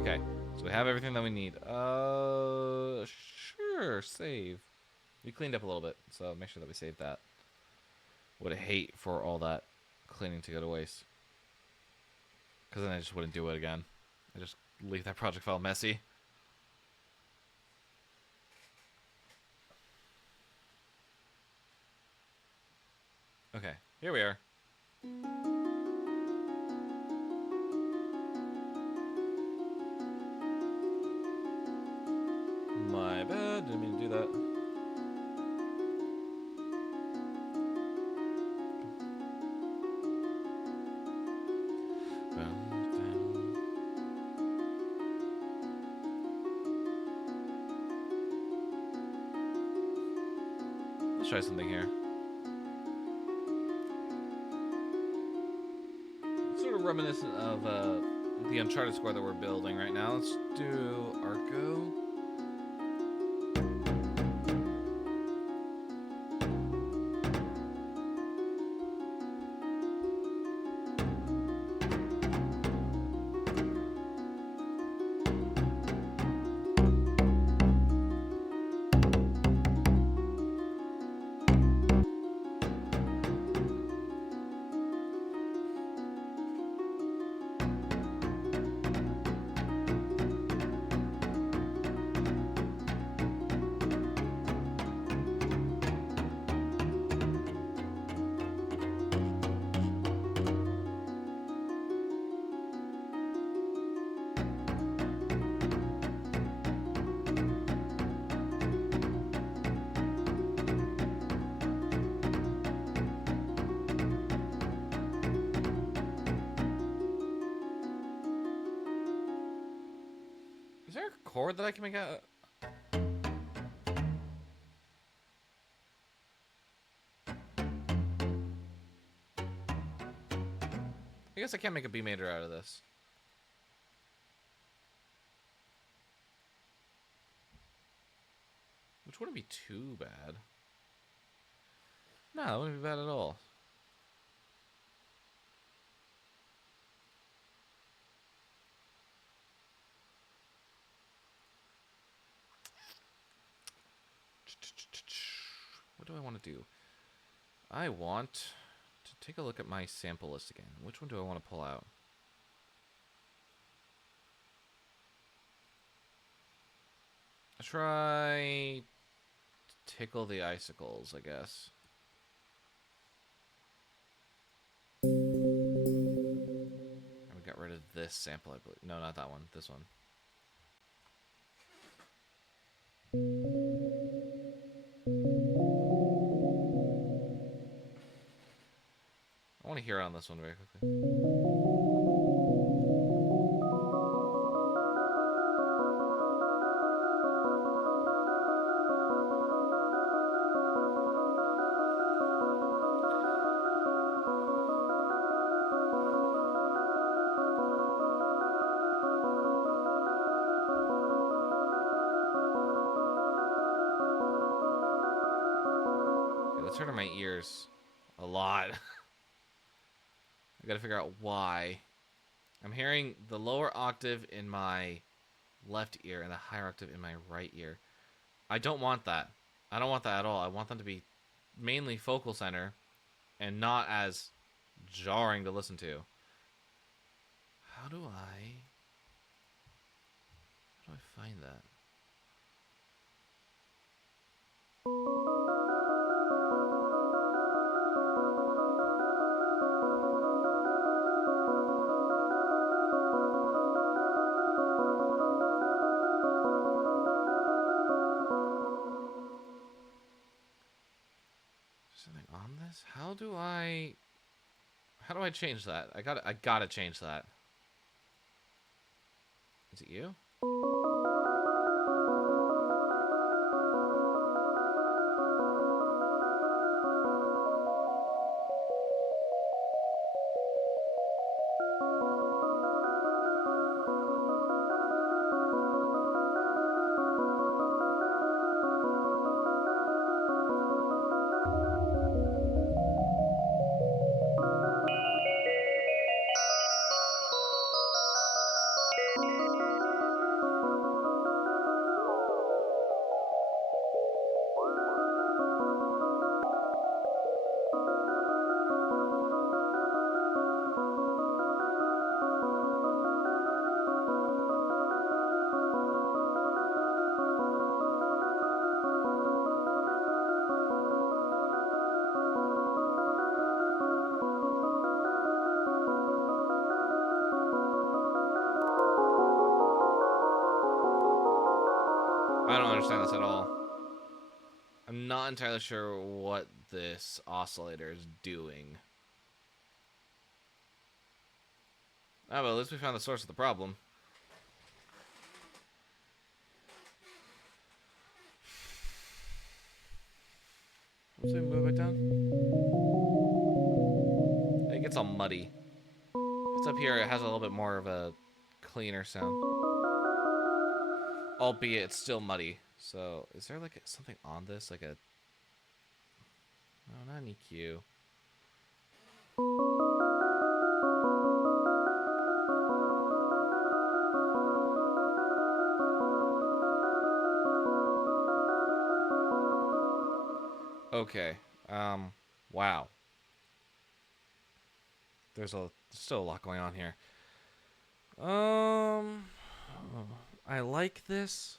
Okay, so we have everything that we need. Sure, save. We cleaned up a little bit, so make sure that we save that. Would hate for all that cleaning to go to waste. Because then I just wouldn't do it again. I just leave that project file messy. Okay, here we are. My bad, didn't mean to do that. Let's try something here. Sort of reminiscent of the Uncharted score that we're building right now. Let's do Arco. chord that I can make out? I guess I can't make a B major out of this. Which wouldn't be too bad. No, it wouldn't be bad at all. What do I want to do? I want to take a look at my sample list again. Which one do I want to pull out? Try Tickle the Icicles, I guess. And we got rid of this sample, I believe. No, not that one. This one. I want to hear it on this one very quickly. Okay, that's hurting my ears a lot. I gotta figure out why. I'm hearing the lower octave in my left ear and the higher octave in my right ear. I don't want that. I don't want that at all. I want them to be mainly focal center and not as jarring to listen to. How do I find that? Something on this? How do I change that? I gotta change that. Is it you? I don't understand this at all. I'm not entirely sure what this oscillator is doing. Oh, but at least we found the source of the problem. Let's see, move it down. It gets all muddy. It's up here, it has a little bit more of a cleaner sound. Albeit it's still muddy. So, is there like something on this? Like a... No, not an EQ. Okay. Wow. There's still a lot going on here. I like this,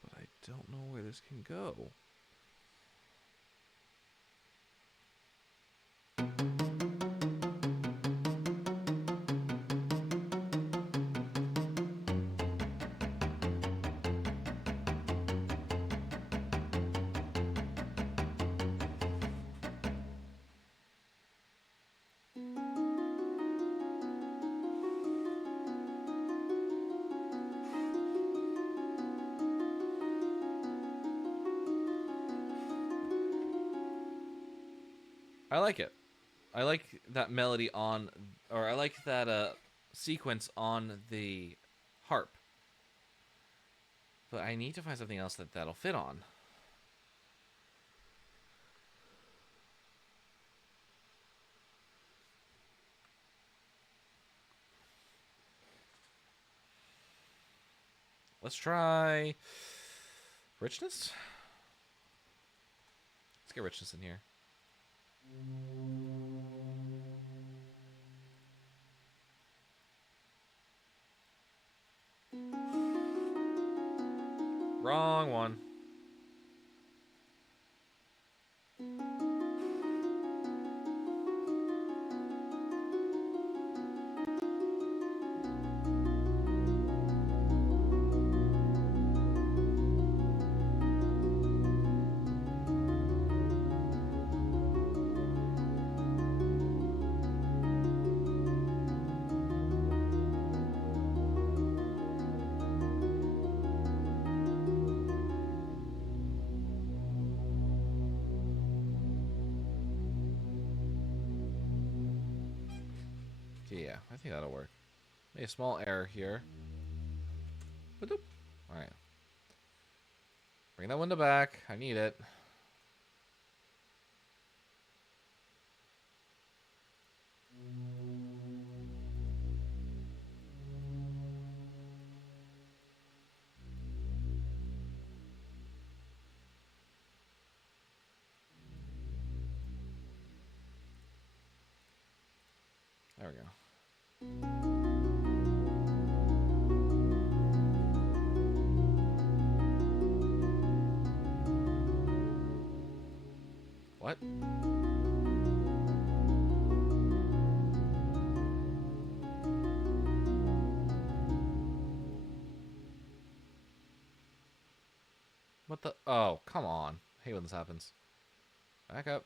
but I don't know where this can go. I like it. I like that melody on, or I like that sequence on the harp. But I need to find something else that'll fit on. Let's try richness. Let's get richness in here. Wrong one. Yeah, I think that'll work. Maybe a small error here. Ba-doop. All right. Bring that window back. I need it. There we go. What? What the? Oh, come on. I hate when this happens. Back up.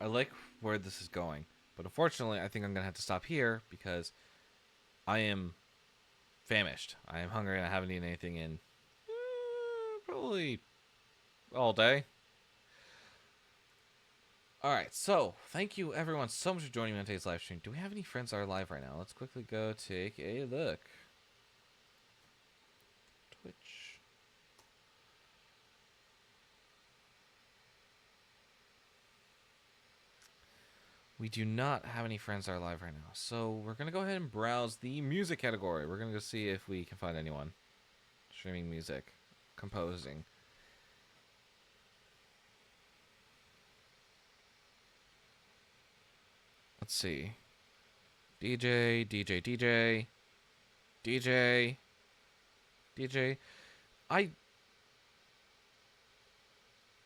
I like where this is going, but unfortunately, I think I'm gonna have to stop here because I am famished. I am hungry and I haven't eaten anything in probably all day. All right, so thank you everyone so much for joining me on today's live stream. Do we have any friends that are live right now? Let's quickly go take a look. Twitch. We do not have any friends that are live right now. So we're going to go ahead and browse the music category. We're going to go see if we can find anyone. Streaming music. Composing. Let's see. DJ, DJ, DJ. DJ. DJ. I'm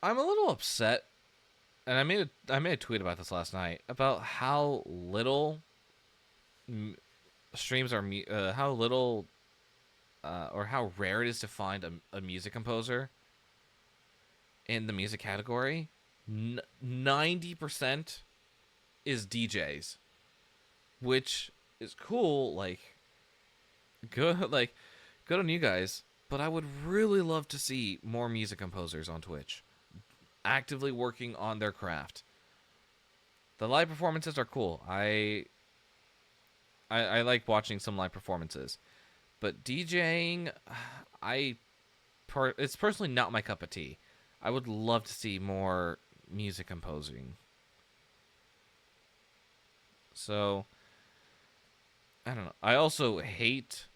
a little upset, and I made a tweet about this last night about how little streams are how little or how rare it is to find a music composer in the music category. 90% is DJs, which is cool. Like, good on you guys. But I would really love to see more music composers on Twitch actively working on their craft. The live performances are cool. I like watching some live performances, but DJing, it's personally not my cup of tea. I would love to see more music composing. So I don't know. I also hate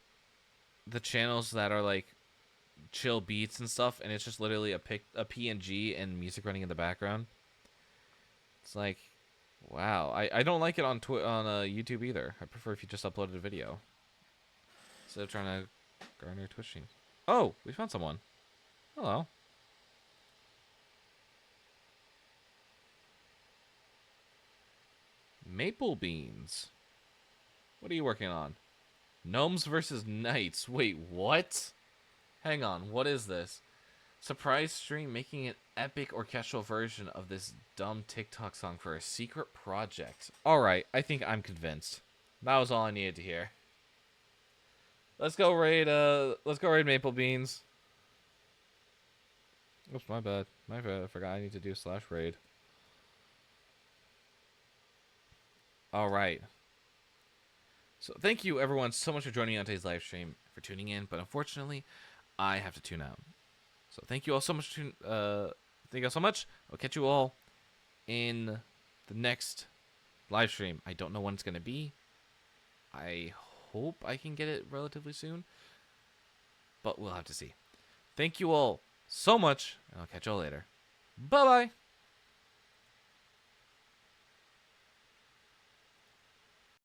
the channels that are like chill beats and stuff, and it's just literally a PNG and music running in the background. It's like, wow. I don't like it on YouTube either. I prefer if you just uploaded a video instead of trying to garner Twitch streams. Oh, we found someone. Hello. Maple Beans. What are you working on? Gnomes versus Knights. Wait, what? Hang on, what is this? Surprise stream making an epic orchestral version of this dumb TikTok song for a secret project. Alright, I think I'm convinced. That was all I needed to hear. Let's go raid Maple Beans. Oops, my bad. My bad. I forgot I need to do /raid. Alright. So thank you everyone so much for joining me on today's live stream, for tuning in, but unfortunately, I have to tune out. So thank you all so much. Thank you all so much. I'll catch you all in the next live stream. I don't know when it's gonna be. I hope I can get it relatively soon, but we'll have to see. Thank you all so much, and I'll catch you all later. Bye bye.